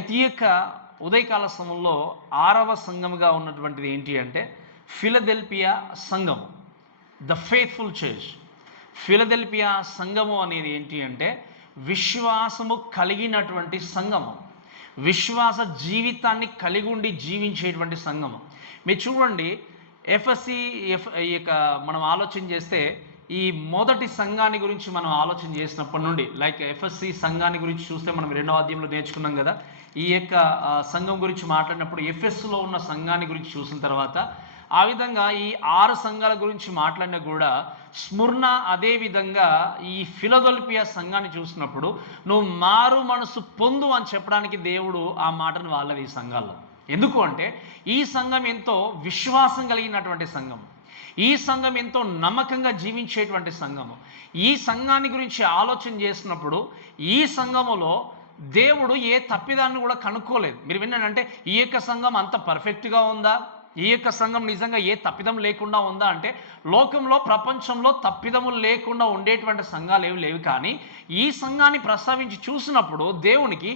అయితే ఈ యొక్క ఉదయకాల సమయంలో 6వ సంఘముగా ఉన్నటువంటిది ఏంటి అంటే ఫిలదెల్ఫియా సంఘము, ద ఫెయిత్ఫుల్ చర్చ్. ఫిలదెల్ఫియా సంఘము అనేది ఏంటి అంటే విశ్వాసము కలిగినటువంటి సంఘము, విశ్వాస జీవితాన్ని కలిగి ఉండి జీవించేటువంటి సంఘము. మీరు చూడండి, ఈ యొక్క మనం ఆలోచన చేస్తే ఈ మొదటి సంఘాన్ని గురించి మనం ఆలోచన చేసినప్పటి నుండి, లైక్ ఎఫ్ఎస్సి సంఘాన్ని గురించి చూస్తే మనం 2వ అధ్యాయంలో నేర్చుకున్నాం కదా. ఈ యొక్క సంఘం గురించి మాట్లాడినప్పుడు ఎఫ్ఎస్లో ఉన్న సంఘాన్ని గురించి చూసిన తర్వాత ఆ విధంగా ఈ 6 సంఘాల గురించి మాట్లాడినా కూడా స్ముర్ణ, అదేవిధంగా ఈ ఫిలదెల్ఫియా సంఘాన్ని చూసినప్పుడు నువ్వు మారు మనసు పొందు అని చెప్పడానికి దేవుడు ఆ మాటను వాళ్ళవి ఈ సంఘాల్లో. ఎందుకు అంటే ఈ సంఘం ఎంతో విశ్వాసం కలిగినటువంటి సంఘం, ఈ సంఘం ఎంతో నమ్మకంగా జీవించేటువంటి సంఘము. ఈ సంఘాన్ని గురించి ఆలోచన చేసినప్పుడు ఈ సంఘములో దేవుడు ఏ తప్పిదాన్ని కూడా కనుక్కోలేదు. మీరు విన్నానంటే ఈ యొక్క సంఘం అంత పర్ఫెక్ట్గా ఉందా, ఈ యొక్క సంఘం నిజంగా ఏ తప్పిదం లేకుండా ఉందా అంటే లోకంలో, ప్రపంచంలో తప్పిదములు లేకుండా ఉండేటువంటి సంఘాలు ఏవి లేవు. కానీ ఈ సంఘాన్ని ప్రస్తావించి చూసినప్పుడు దేవునికి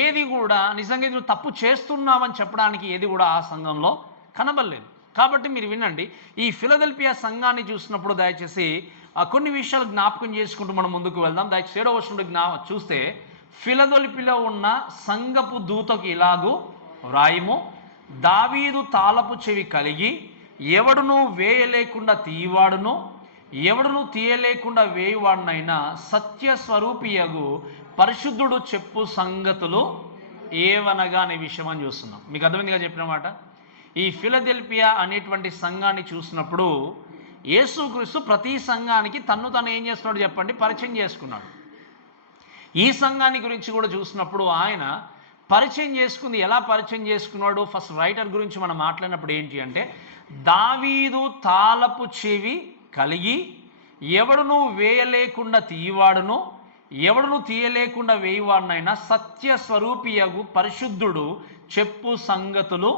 ఏది కూడా నిజంగా ఇది తప్పు చేస్తున్నావని చెప్పడానికి ఏది కూడా ఆ సంఘంలో కనబడలేదు. కాబట్టి మీరు వినండి, ఈ ఫిలదెల్ఫియా సంఘాన్ని చూసినప్పుడు దయచేసి కొన్ని విషయాలు జ్ఞాపకం చేసుకుంటూ మనం ముందుకు వెళ్దాం. దయచేసి 7వ వచనం చూస్తే, ఫిలదెల్ఫియాలో ఉన్న సంఘపు దూతకు ఇలాగూ వ్రాయుము, దావీదు తాళపు చెవి కలిగి ఎవడును వేయలేకుండా తీయవాడును, ఎవడును తీయలేకుండా వేయువాడునైనా సత్యస్వరూపియగు పరిశుద్ధుడు చెప్పు సంగతులు ఏవనగా అనే విషయం అని చూస్తున్నాం. మీకు అర్థమైందిగా చెప్పిన మాట. ఈ ఫిలదెల్ఫియా అనేటువంటి సంఘాన్ని చూసినప్పుడు యేసుక్రీస్తు ప్రతి సంఘానికి తను ఏం చేస్తున్నాడు చెప్పండి, పరిచయం చేసుకున్నాడు. ఈ సంఘాన్ని గురించి కూడా చూసినప్పుడు ఆయన పరిచయం చేసుకుంది. ఎలా పరిచయం చేసుకున్నాడు? ఫస్ట్ రైటర్ గురించి మనం మాట్లాడినప్పుడు ఏంటి అంటే, దావీదు తాళపు చెవి కలిగి ఎవడును వేయలేకుండా తీయవాడును, ఎవడును తీయలేకుండా వేయువాడునైనా సత్యస్వరూపియగు పరిశుద్ధుడు చెప్పు సంగతులు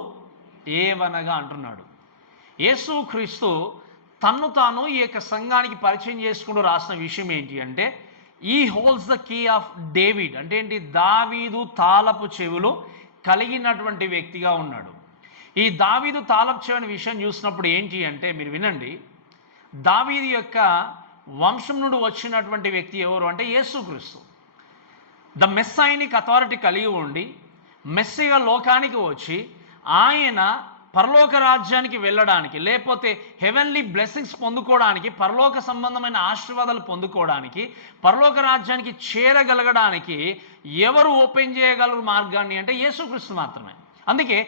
ఏవనగా అంటున్నాడు. యేసుక్రీస్తు తన్ను తాను ఈ యొక్క సంఘానికి పరిచయం చేసుకుంటూ రాసిన విషయం ఏంటి అంటే, ఈ holds the key of David. అంటే ఏంటి? దావీదు తాళపు చెవులు కలిగినటువంటి వ్యక్తిగా ఉన్నాడు. ఈ దావీదు తాళపు చెవి అనే విషయం చూసినప్పుడు ఏంటి అంటే, మీరు వినండి, దావీదు యొక్క వంశం నుండి వచ్చినటువంటి వ్యక్తి ఎవరు అంటే యేసుక్రీస్తు. ద మెస్సైనిక్ అథారిటీ కలిగి ఉండి మెస్సీగా లోకానికి వచ్చి ఆయన పరలోక రాజ్యానికి వెళ్ళడానికి, లేకపోతే హెవెన్లీ బ్లెస్సింగ్స్ పొందుకోవడానికి, పరలోక సంబంధమైన ఆశీర్వాదాలు పొందుకోవడానికి, పరలోక రాజ్యానికి చేరగలగడానికి ఎవరు ఓపెన్ చేయగలరు మార్గాన్ని అంటే యేసుక్రీస్తు మాత్రమే. అందుకే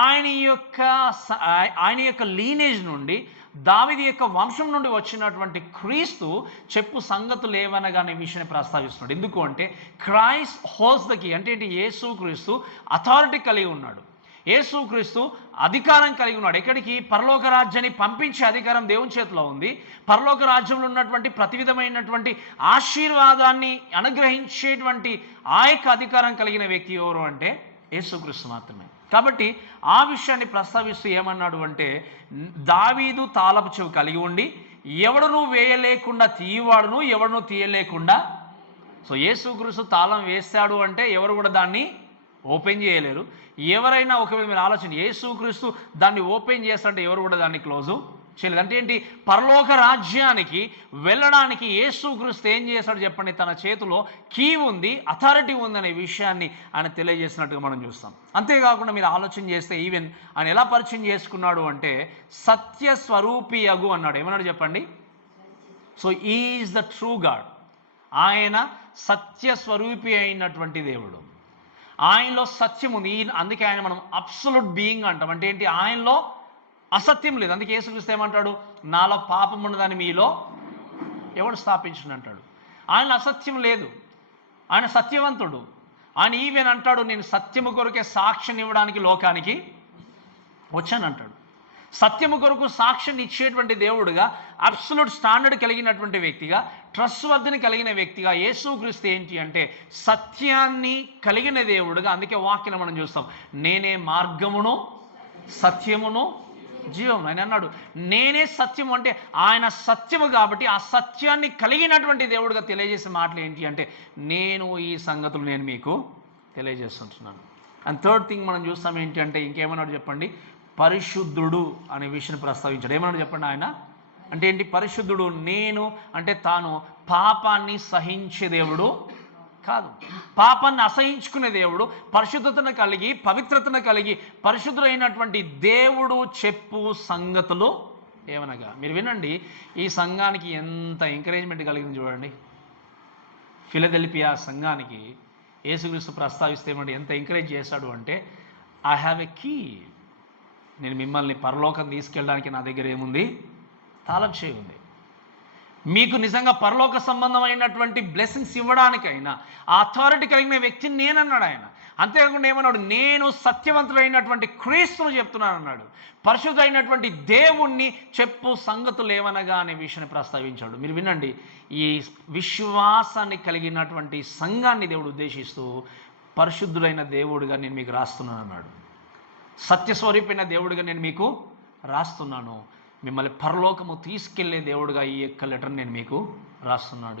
ఆయన యొక్క లీనేజ్ నుండి, దావీదు యొక్క వంశం నుండి వచ్చినటువంటి క్రీస్తు చెప్పు సంగతులు ఏవనగా అనే విషయాన్ని ప్రస్తావిస్తున్నాడు. ఎందుకు అంటే క్రైస్ట్ హోల్డ్స్ ద కీ. అంటే ఏంటి? యేసుక్రీస్తు అథారిటీ కలిగి ఉన్నాడు, యేసుక్రీస్తు అధికారం కలిగి ఉన్నాడు. ఎక్కడికి? పరలోక రాజ్యాన్ని పంపించే అధికారం దేవుని చేతిలో ఉంది. పరలోక రాజ్యంలో ఉన్నటువంటి ప్రతి విధమైనటువంటి ఆశీర్వాదాన్ని అనుగ్రహించేటువంటి ఆ యొక్క అధికారం కలిగిన వ్యక్తి ఎవరు అంటే యేసుక్రీస్తు మాత్రమే. కాబట్టి ఆ విషయాన్ని ప్రస్తావిస్తూ ఏమన్నాడు అంటే, దావీదు తాళపు చెవి కలిగి ఉండి ఎవడును వేయలేకుండా తీయవాడును, ఎవడును తీయలేకుండా. సో యేసుక్రీస్తు తాళం వేస్తాడు అంటే ఎవరు కూడా దాన్ని ఓపెన్ చేయలేరు. ఎవరైనా ఒకవేళ మీరు ఆలోచన, యేసుక్రీస్తు దాన్ని ఓపెన్ చేస్తారంటే ఎవరు కూడా దాన్ని క్లోజు చేయలేదు. అంటే ఏంటి? పరలోక రాజ్యానికి వెళ్ళడానికి యేసుక్రీస్తు ఏం చేస్తాడు చెప్పండి, తన చేతిలో కీ ఉంది, అథారిటీ ఉందనే విషయాన్ని ఆయన తెలియజేసినట్టుగా మనం చూస్తాం. అంతేకాకుండా మీరు ఆలోచన చేస్తే ఈవెన్ ఆయన ఎలా పరిచయం చేసుకున్నాడు అంటే సత్యస్వరూపియగు అన్నాడు. ఏమన్నాడు చెప్పండి? So is the true God. ఆయన సత్యస్వరూపి అయినటువంటి దేవుడు. ఆయనలో సత్యం ఉంది. అందుకే ఆయన మనం అబ్సల్యూట్ బీయింగ్ అంటాం. అంటే ఏంటి? ఆయనలో అసత్యం లేదు. అందుకే యేసుక్రీస్తు ఏమంటాడు? నాలో పాపం ఉన్నదని మీలో ఎవడు స్థాపించును అంటాడు. ఆయన అసత్యం లేదు, ఆయన సత్యవంతుడు. ఆయన ఈవెన్ అంటాడు, నేను సత్యము కొరకే సాక్ష్యం ఇవ్వడానికి లోకానికి వచ్చానంటాడు. సత్యము కొరకు సాక్ష్యం ఇచ్చేటువంటి దేవుడుగా, అబ్సల్యూట్ స్టాండర్డ్ కలిగినటువంటి వ్యక్తిగా, ట్రస్ట్వర్దిని కలిగిన వ్యక్తిగా యేసుక్రీస్తు ఏంటి అంటే సత్యాన్ని కలిగిన దేవుడుగా. అందుకే వాక్యం మనం చూస్తాం, నేనే మార్గమును సత్యమును జీవము. ఆయన అన్నాడు నేనే సత్యము. అంటే ఆయన సత్యము కాబట్టి ఆ సత్యాన్ని కలిగినటువంటి దేవుడుగా తెలియజేసే మాటలు ఏంటి అంటే, నేను ఈ సంగతులు నేను మీకు తెలియజేస్తుంటున్నాను. అండ్ థర్డ్ థింగ్ మనం చూస్తాం ఏంటి అంటే, ఇంకేమన్నాడు చెప్పండి, పరిశుద్ధుడు అనే విషయాన్ని ప్రస్తావించాడు. ఏమన్నాడు చెప్పండి ఆయన? అంటే ఏంటి పరిశుద్ధుడు? నేను అంటే తాను పాపాన్ని సహించే దేవుడు కాదు, పాపాన్ని అసహించుకునే దేవుడు, పరిశుద్ధతను కలిగి పవిత్రతను కలిగి పరిశుద్ధుడైనటువంటి దేవుడు చెప్పు సంగతులు ఏమనగా. మీరు వినండి, ఈ సంఘానికి ఎంత ఎంకరేజ్మెంట్ కలిగింది చూడండి. ఫిలదెల్ఫియా సంఘానికి యేసుక్రీస్తు ప్రస్తావిస్తే ఏమంటే ఎంత ఎంకరేజ్ చేశాడు అంటే, ఐ హ్యావ్ ఎ కీ, నేను మిమ్మల్ని పరలోకం తీసుకెళ్ళడానికి నా దగ్గర ఏముంది, తాళం చేయి ఉంది. మీకు నిజంగా పరలోక సంబంధమైనటువంటి బ్లెస్సింగ్స్ ఇవ్వడానికైనా ఆ అథారిటీ కలిగిన వ్యక్తిని నేనన్నాడు ఆయన. అంతేకాకుండా ఏమన్నాడు, నేను సత్యవంతుడైనటువంటి క్రీస్తును చెప్తున్నాను అన్నాడు. పరిశుద్ధైనటువంటి దేవుణ్ణి చెప్పు సంగతులు ఏమనగా అనే విషయాన్ని ప్రస్తావించాడు. మీరు వినండి, ఈ విశ్వాసాన్ని కలిగినటువంటి సంఘాన్ని దేవుడు ఉద్దేశిస్తూ పరిశుద్ధుడైన దేవుడిగా నేను మీకు రాస్తున్నాను అన్నాడు. సత్యస్వరూపైన దేవుడిగా నేను మీకు రాస్తున్నాను, మిమ్మల్ని పరలోకము తీసుకెళ్లే దేవుడుగా ఈ యొక్క లెటర్ నేను మీకు రాస్తున్నాడు.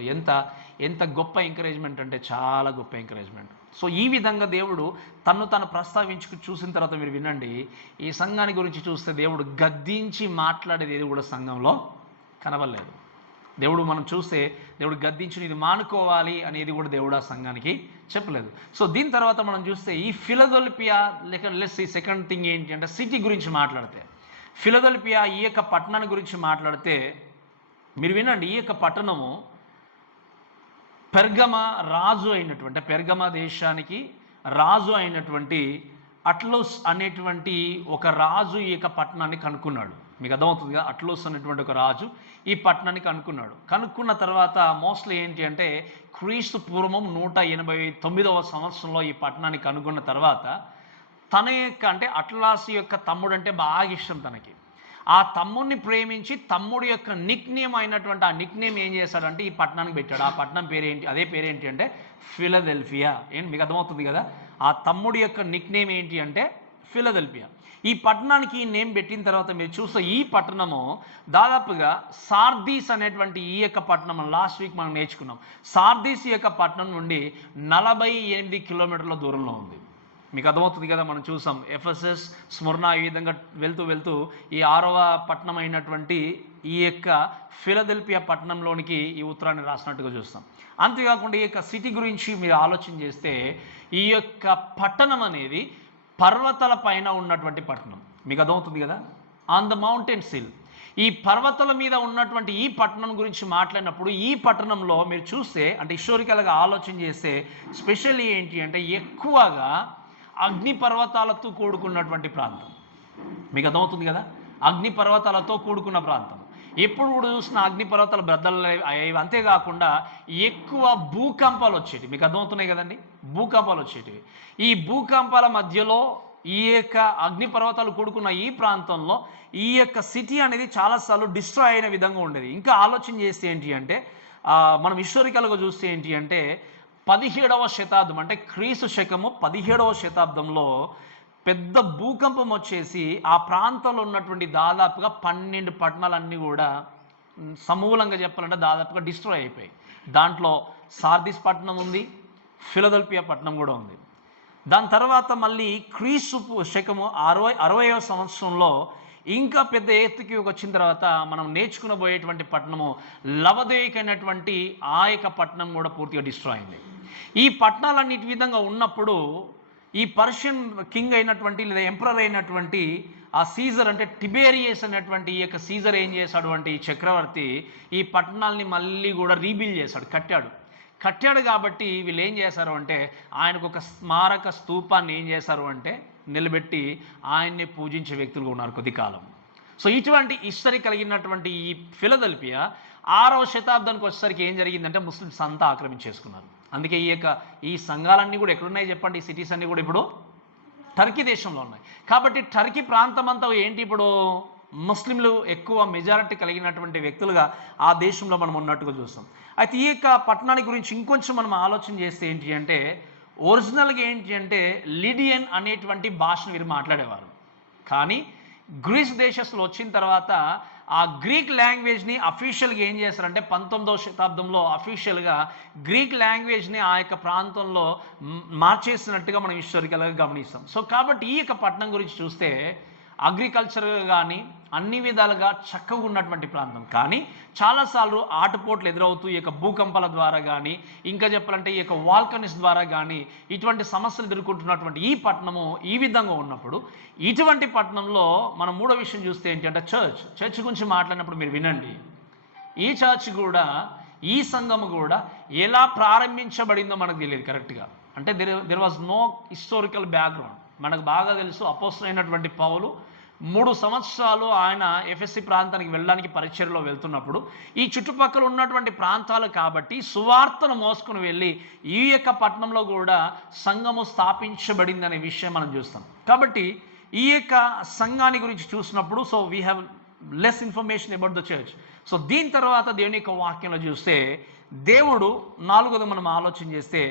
ఎంత గొప్ప ఎంకరేజ్మెంట్ అంటే చాలా గొప్ప ఎంకరేజ్మెంట్. సో ఈ విధంగా దేవుడు తను ప్రస్తావించుకు చూసిన తర్వాత మీరు వినండి, ఈ సంఘాన్ని గురించి చూస్తే దేవుడు గద్దించి మాట్లాడేది ఏది కూడా సంఘంలో కనబడలేదు. దేవుడు మనం చూస్తే దేవుడు గద్దించి ఇది మానుకోవాలి అనేది కూడా దేవుడు ఆ సంఘానికి చెప్పలేదు. సో దీని తర్వాత మనం చూస్తే ఈ ఫిలదెల్ఫియా లెట్స్ ఈ సెకండ్ థింగ్ ఏంటి అంటే, సిటీ గురించి మాట్లాడితే ఫిలదెల్ఫియా ఈ యొక్క పట్టణాన్ని గురించి మాట్లాడితే మీరు వినండి, ఈ యొక్క పట్టణము పెర్గమా రాజు అయినటువంటి, పెర్గమా దేశానికి రాజు అయినటువంటి అట్లోస్ అనేటువంటి ఒక రాజు ఈ యొక్క పట్టణాన్ని కనుక్కున్నాడు. మీకు అర్థమవుతుంది కదా, అట్లోస్ అనేటువంటి ఒక రాజు ఈ పట్టణాన్ని కనుక్కున్న తర్వాత మోస్ట్లీ ఏంటి అంటే క్రీస్తు పూర్వం 189వ సంవత్సరంలో ఈ పట్టణాన్ని కనుక్కున్న తర్వాత తన యొక్క అంటే అట్లాస్ యొక్క తమ్ముడు అంటే బాగా ఇష్టం తనకి. ఆ తమ్ముడిని ప్రేమించి తమ్ముడి యొక్క నిక్ నేమ్ అయినటువంటి ఆ నిక్ నేమ్ ఏం చేశాడంటే ఈ పట్టణానికి పెట్టాడు. ఆ పట్టణం పేరేంటి, అదే పేరేంటి అంటే ఫిలదెల్ఫియా. ఏంటి మీకు అర్థమవుతుంది కదా, ఆ తమ్ముడి యొక్క నిక్ నేమ్ ఏంటి అంటే ఫిలదెల్ఫియా. ఈ పట్టణానికి ఈ నేమ్ పెట్టిన తర్వాత మీరు చూస్తే ఈ పట్టణము దాదాపుగా సార్దీస్ అనేటువంటి ఈ యొక్క పట్టణం లాస్ట్ వీక్ మనం నేర్చుకున్నాం. సార్దీస్ యొక్క పట్టణం నుండి 48 కిలోమీటర్ల దూరంలో ఉంది. మీకు అర్థమవుతుంది కదా, మనం చూసాం ఎఫెసస్, స్ముర్నా ఈ విధంగా వెళ్తూ ఈ 6వ పట్టణం అయినటువంటి ఈ యొక్క ఫిలదెల్ఫియా పట్టణంలోనికి ఈ ఉత్తరాన్ని రాసినట్టుగా చూస్తాం. అంతేకాకుండా ఈ యొక్క సిటీ గురించి మీరు ఆలోచన చేస్తే ఈ యొక్క పట్టణం అనేది పర్వతాల పైన ఉన్నటువంటి పట్టణం. మీకు అర్థమవుతుంది కదా, ఆన్ ద మౌంటైన్స్ హిల్. ఈ పర్వతాల మీద ఉన్నటువంటి ఈ పట్టణం గురించి మాట్లాడినప్పుడు ఈ పట్టణంలో మీరు చూస్తే అంటే హిస్టారికల్గా ఆలోచన చేస్తే స్పెషల్లీ ఏంటి అంటే ఎక్కువగా అగ్ని పర్వతాలతో కూడుకున్నటువంటి ప్రాంతం. మీకు అర్థమవుతుంది కదా, అగ్ని పర్వతాలతో కూడుకున్న ప్రాంతం. ఎప్పుడు కూడా చూసిన అగ్ని పర్వతాలు బ్రద్దలు అయ్యేవి. అంతేకాకుండా ఎక్కువ భూకంపాలు వచ్చేటివి. మీకు అర్థమవుతున్నాయి కదండి, భూకంపాలు వచ్చేటివి. ఈ భూకంపాల మధ్యలో ఈ యొక్క అగ్ని పర్వతాలు కూడుకున్న ఈ ప్రాంతంలో ఈ యొక్క సిటీ అనేది చాలాసార్లు డిస్ట్రాయ్ అయిన విధంగా ఉండేది. ఇంకా ఆలోచన చేస్తే ఏంటి అంటే మనం హిస్టారికల్గా చూస్తే ఏంటి అంటే 17వ శతాబ్దం అంటే క్రీస్తు శకము 17వ శతాబ్దంలో పెద్ద భూకంపం వచ్చేసి ఆ ప్రాంతంలో ఉన్నటువంటి దాదాపుగా 12 పట్టణాలన్నీ కూడా సమూలంగా చెప్పాలంటే దాదాపుగా డిస్ట్రాయ్ అయిపోయాయి. దాంట్లో సార్దీస్ పట్టణం ఉంది, ఫిలదెల్ఫియా పట్టణం కూడా ఉంది. దాని తర్వాత మళ్ళీ క్రీస్తు శకము 60వ సంవత్సరంలో ఇంకా పెద్ద ఎత్తుకి వచ్చిన తర్వాత మనం నేర్చుకునబోయేటువంటి పట్టణము లవోదికైనటువంటి ఆ యొక్క పట్టణం కూడా పూర్తిగా డిస్ట్రాయ్ అయింది. ఈ పట్టణాలన్నిటి విధంగా ఉన్నప్పుడు ఈ పర్షియన్ కింగ్ అయినటువంటి లేదా ఎంపరర్ అయినటువంటి ఆ సీజర్ అంటే టిబేరియస్ అనేటువంటి ఈ యొక్క సీజర్ ఏం చేశాడు అంటే ఈ చక్రవర్తి ఈ పట్టణాలని మళ్ళీ కూడా రీబిల్డ్ చేశాడు, కట్టాడు. కాబట్టి వీళ్ళు ఏం చేశారు అంటే ఆయనకు ఒక స్మారక స్తూపాన్ని ఏం చేశారు అంటే నిలబెట్టి ఆయన్ని పూజించే వ్యక్తులుగా ఉన్నారు కొద్ది కాలం. సో ఇటువంటి హిస్టరీ కలిగినటువంటి ఈ ఫిలదెల్ఫియా 6వ శతాబ్దానికి వచ్చేసరికి ఏం జరిగిందంటే ముస్లిమ్స్ అంతా ఆక్రమించేసుకున్నారు. అందుకే ఈ సంఘాలన్నీ కూడా ఎక్కడున్నాయి చెప్పండి, ఈ సిటీస్ అన్నీ కూడా ఇప్పుడు టర్కీ దేశంలో ఉన్నాయి. కాబట్టి టర్కీ ప్రాంతం అంతా ఏంటి ఇప్పుడు ముస్లింలు ఎక్కువ మెజారిటీ కలిగినటువంటి వ్యక్తులుగా ఆ దేశంలో మనం ఉన్నట్టుగా చూస్తాం. అయితే ఈ యొక్క పట్టణాన్ని గురించి ఇంకొంచెం మనం ఆలోచన చేస్తే ఏంటి అంటే ఒరిజినల్గా ఏంటి అంటే లిడియన్ అనేటువంటి భాషను వీరు మాట్లాడేవారు. కానీ గ్రీస్ దేశస్తులు వచ్చిన తర్వాత ఆ గ్రీక్ లాంగ్వేజ్ని అఫీషియల్గా ఏం చేస్తారంటే 19వ శతాబ్దంలో అఫీషియల్గా గ్రీక్ లాంగ్వేజ్ని ఆ యొక్క ప్రాంతంలో మార్చేసినట్టుగా మనం హిస్టారికల్గా గమనిస్తాం. సో కాబట్టి ఈ యొక్క పట్టణం గురించి చూస్తే అగ్రికల్చర్గా కానీ అన్ని విధాలుగా చక్కగా ఉన్నటువంటి ప్రాంతం, కానీ చాలాసార్లు ఆటుపోట్లు ఎదురవుతూ ఈ యొక్క భూకంపాల ద్వారా కానీ, ఇంకా చెప్పాలంటే ఈ యొక్క వాల్కనిస్ ద్వారా కానీ ఇటువంటి సమస్యలు ఎదుర్కొంటున్నటువంటి ఈ పట్టణము ఈ విధంగా ఉన్నప్పుడు, ఇటువంటి పట్టణంలో మనం మూడో విషయం చూస్తే ఏంటంటే చర్చ్ గురించి మాట్లాడినప్పుడు మీరు వినండి, ఈ చర్చ్ కూడా, ఈ సంఘము కూడా ఎలా ప్రారంభించబడిందో మనకు తెలియదు కరెక్ట్గా. అంటే there was no historical background. మనకు బాగా తెలుసు అపోస్తలుడైనటువంటి పౌలు 3 సంవత్సరాలు ఆయన ఎఫెసీ ప్రాంతానికి వెళ్ళడానికి పరిచర్యలో వెళ్తున్నప్పుడు ఈ చుట్టుపక్కల ఉన్నటువంటి ప్రాంతాలు కాబట్టి సువార్తను మోసుకుని వెళ్ళి ఈ యొక్క పట్టణంలో కూడా సంఘము స్థాపించబడింది అనే విషయం మనం చూస్తాం. కాబట్టి ఈ యొక్క సంఘాన్ని గురించి చూసినప్పుడు so we have less information about the church. So దీని తర్వాత దేవుని యొక్క వాక్యంలో చూస్తే దేవుడు 4వది మనం ఆలోచన చేస్తే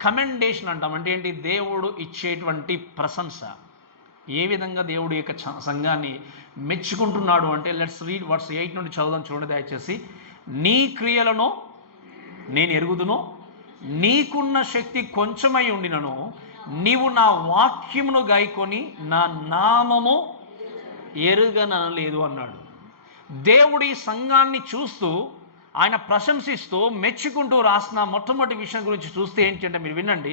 కమెండేషన్ అంటాం. అంటే ఏంటి? దేవుడు ఇచ్చేటువంటి ప్రశంస. ఏ విధంగా దేవుడు యొక్క సంఘాన్ని మెచ్చుకుంటున్నాడు అంటే లెట్స్ రీడ్ వర్స్ 8 నుండి చదువుదాం. చూడండి దయచేసి. నీ క్రియలను నేను ఎరుగుదును, నీకున్న శక్తి కొంచెమై ఉండినను నీవు నా వాక్యమును గాయకొని నా నామము ఎరుగనలేదు అన్నాడు. దేవుడి సంఘాన్ని చూస్తూ ఆయన ప్రశంసిస్తూ మెచ్చుకుంటూ రాసిన మొట్టమొదటి విషయం గురించి చూస్తే ఏంటంటే మీరు వినండి,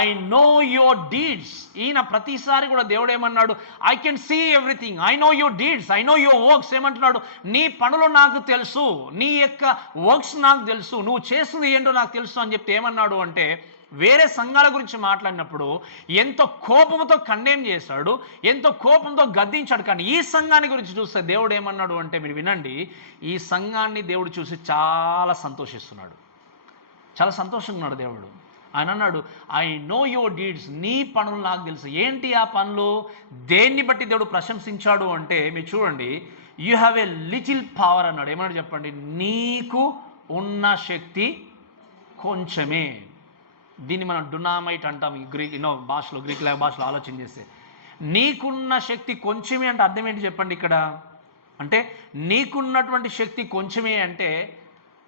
ఐ నో యువర్ డీడ్స్. ఈయన ప్రతిసారి కూడా దేవుడు ఏమన్నాడు? I can see everything, I know your deeds, I know your works. ఏమంటున్నాడు? నీ పనులు నాకు తెలుసు, నీ యొక్క వర్క్స్ నాకు తెలుసు, నువ్వు చేస్తుంది ఏంటో నాకు తెలుసు అని చెప్తే ఏమన్నాడు అంటే, వేరే సంఘాల గురించి మాట్లాడినప్పుడు ఎంతో కోపంతో కండెమ్ చేశాడు, ఎంతో కోపంతో గద్దించాడు. కానీ ఈ సంఘాన్ని గురించి చూస్తే దేవుడు ఏమన్నాడు అంటే మీరు వినండి, ఈ సంఘాన్ని దేవుడు చూసి చాలా సంతోషిస్తున్నాడు, చాలా సంతోషంగా ఉన్నాడు దేవుడు. ఆయన అన్నాడు, ఐ నో యువర్ డీడ్స్, నీ పనులు నాకు తెలుసు. ఏంటి ఆ పనులు? దేన్ని బట్టి దేవుడు ప్రశంసించాడు అంటే మీరు చూడండి, you have a little power అన్నాడు. ఏమన్నాడు చెప్పండి? నీకు ఉన్న శక్తి కొంచెమే. దీన్ని మనం డునామైట్ అంటాం ఈ గ్రీక్ భాషలో, గ్రీక్ భాషలో ఆలోచన చేస్తే. నీకున్న శక్తి కొంచెమే అంటే అర్థం ఏంటి చెప్పండి ఇక్కడ? అంటే నీకున్నటువంటి శక్తి కొంచెమే అంటే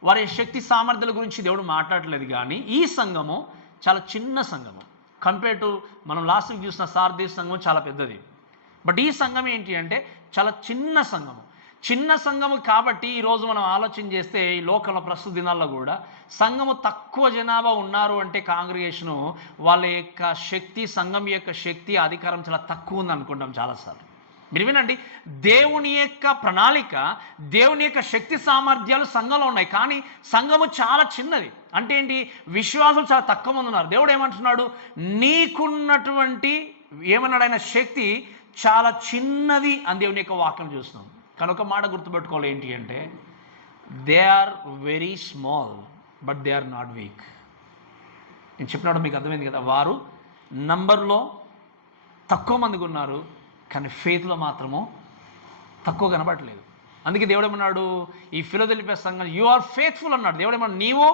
వారి శక్తి సామర్థ్యాల గురించి దేవుడు మాట్లాడలేదు. కానీ ఈ సంఘము చాలా చిన్న సంఘము, కంపేర్ టు మనం లాస్ట్ వీక్ చూసిన సార్దీస్ సంఘం చాలా పెద్దది. బట్ ఈ సంఘం ఏంటి అంటే చాలా చిన్న సంఘము. చిన్న సంఘము కాబట్టి ఈరోజు మనం ఆలోచన చేస్తే ఈ లోకల్ ప్రస్తుత దినాల్లో కూడా సంఘము తక్కువ జనాభా ఉన్నారు అంటే కాంగ్రిగేషను వాళ్ళ యొక్క శక్తి, సంఘం యొక్క శక్తి, అధికారం చాలా తక్కువ ఉంది అనుకుంటాం చాలాసార్లు. మీరు వినండి, దేవుని యొక్క ప్రణాళిక, దేవుని యొక్క శక్తి సామర్థ్యాలు సంఘంలో ఉన్నాయి, కానీ సంఘము చాలా చిన్నది. అంటే ఏంటి? విశ్వాసులు చాలా తక్కువ మంది ఉన్నారు. దేవుడు ఏమంటున్నాడు? నీకున్నటువంటి ఏమన్నాడు ఆయన? శక్తి చాలా చిన్నది అని దేవుని యొక్క వాక్యం చూస్తున్నాం. కనుక మాట గుర్తుపెట్టుకోవాలి ఏంటి అంటే, they are very small but they are not weak. నేను చెప్పినాడు మీకు అర్థమైంది కదా? వారు నంబర్లో తక్కువ మందికి ఉన్నారు, కానీ ఫెయిత్లో మాత్రము తక్కువ కనబడట్లేదు. అందుకే దేవుడు ఏమన్నాడు? ఈ ఫిలదెల్ఫియా సంఘం యు ఆర్ ఫెయిత్ఫుల్ అన్నాడు. దేవుడు ఏమన్నాడు? నీవు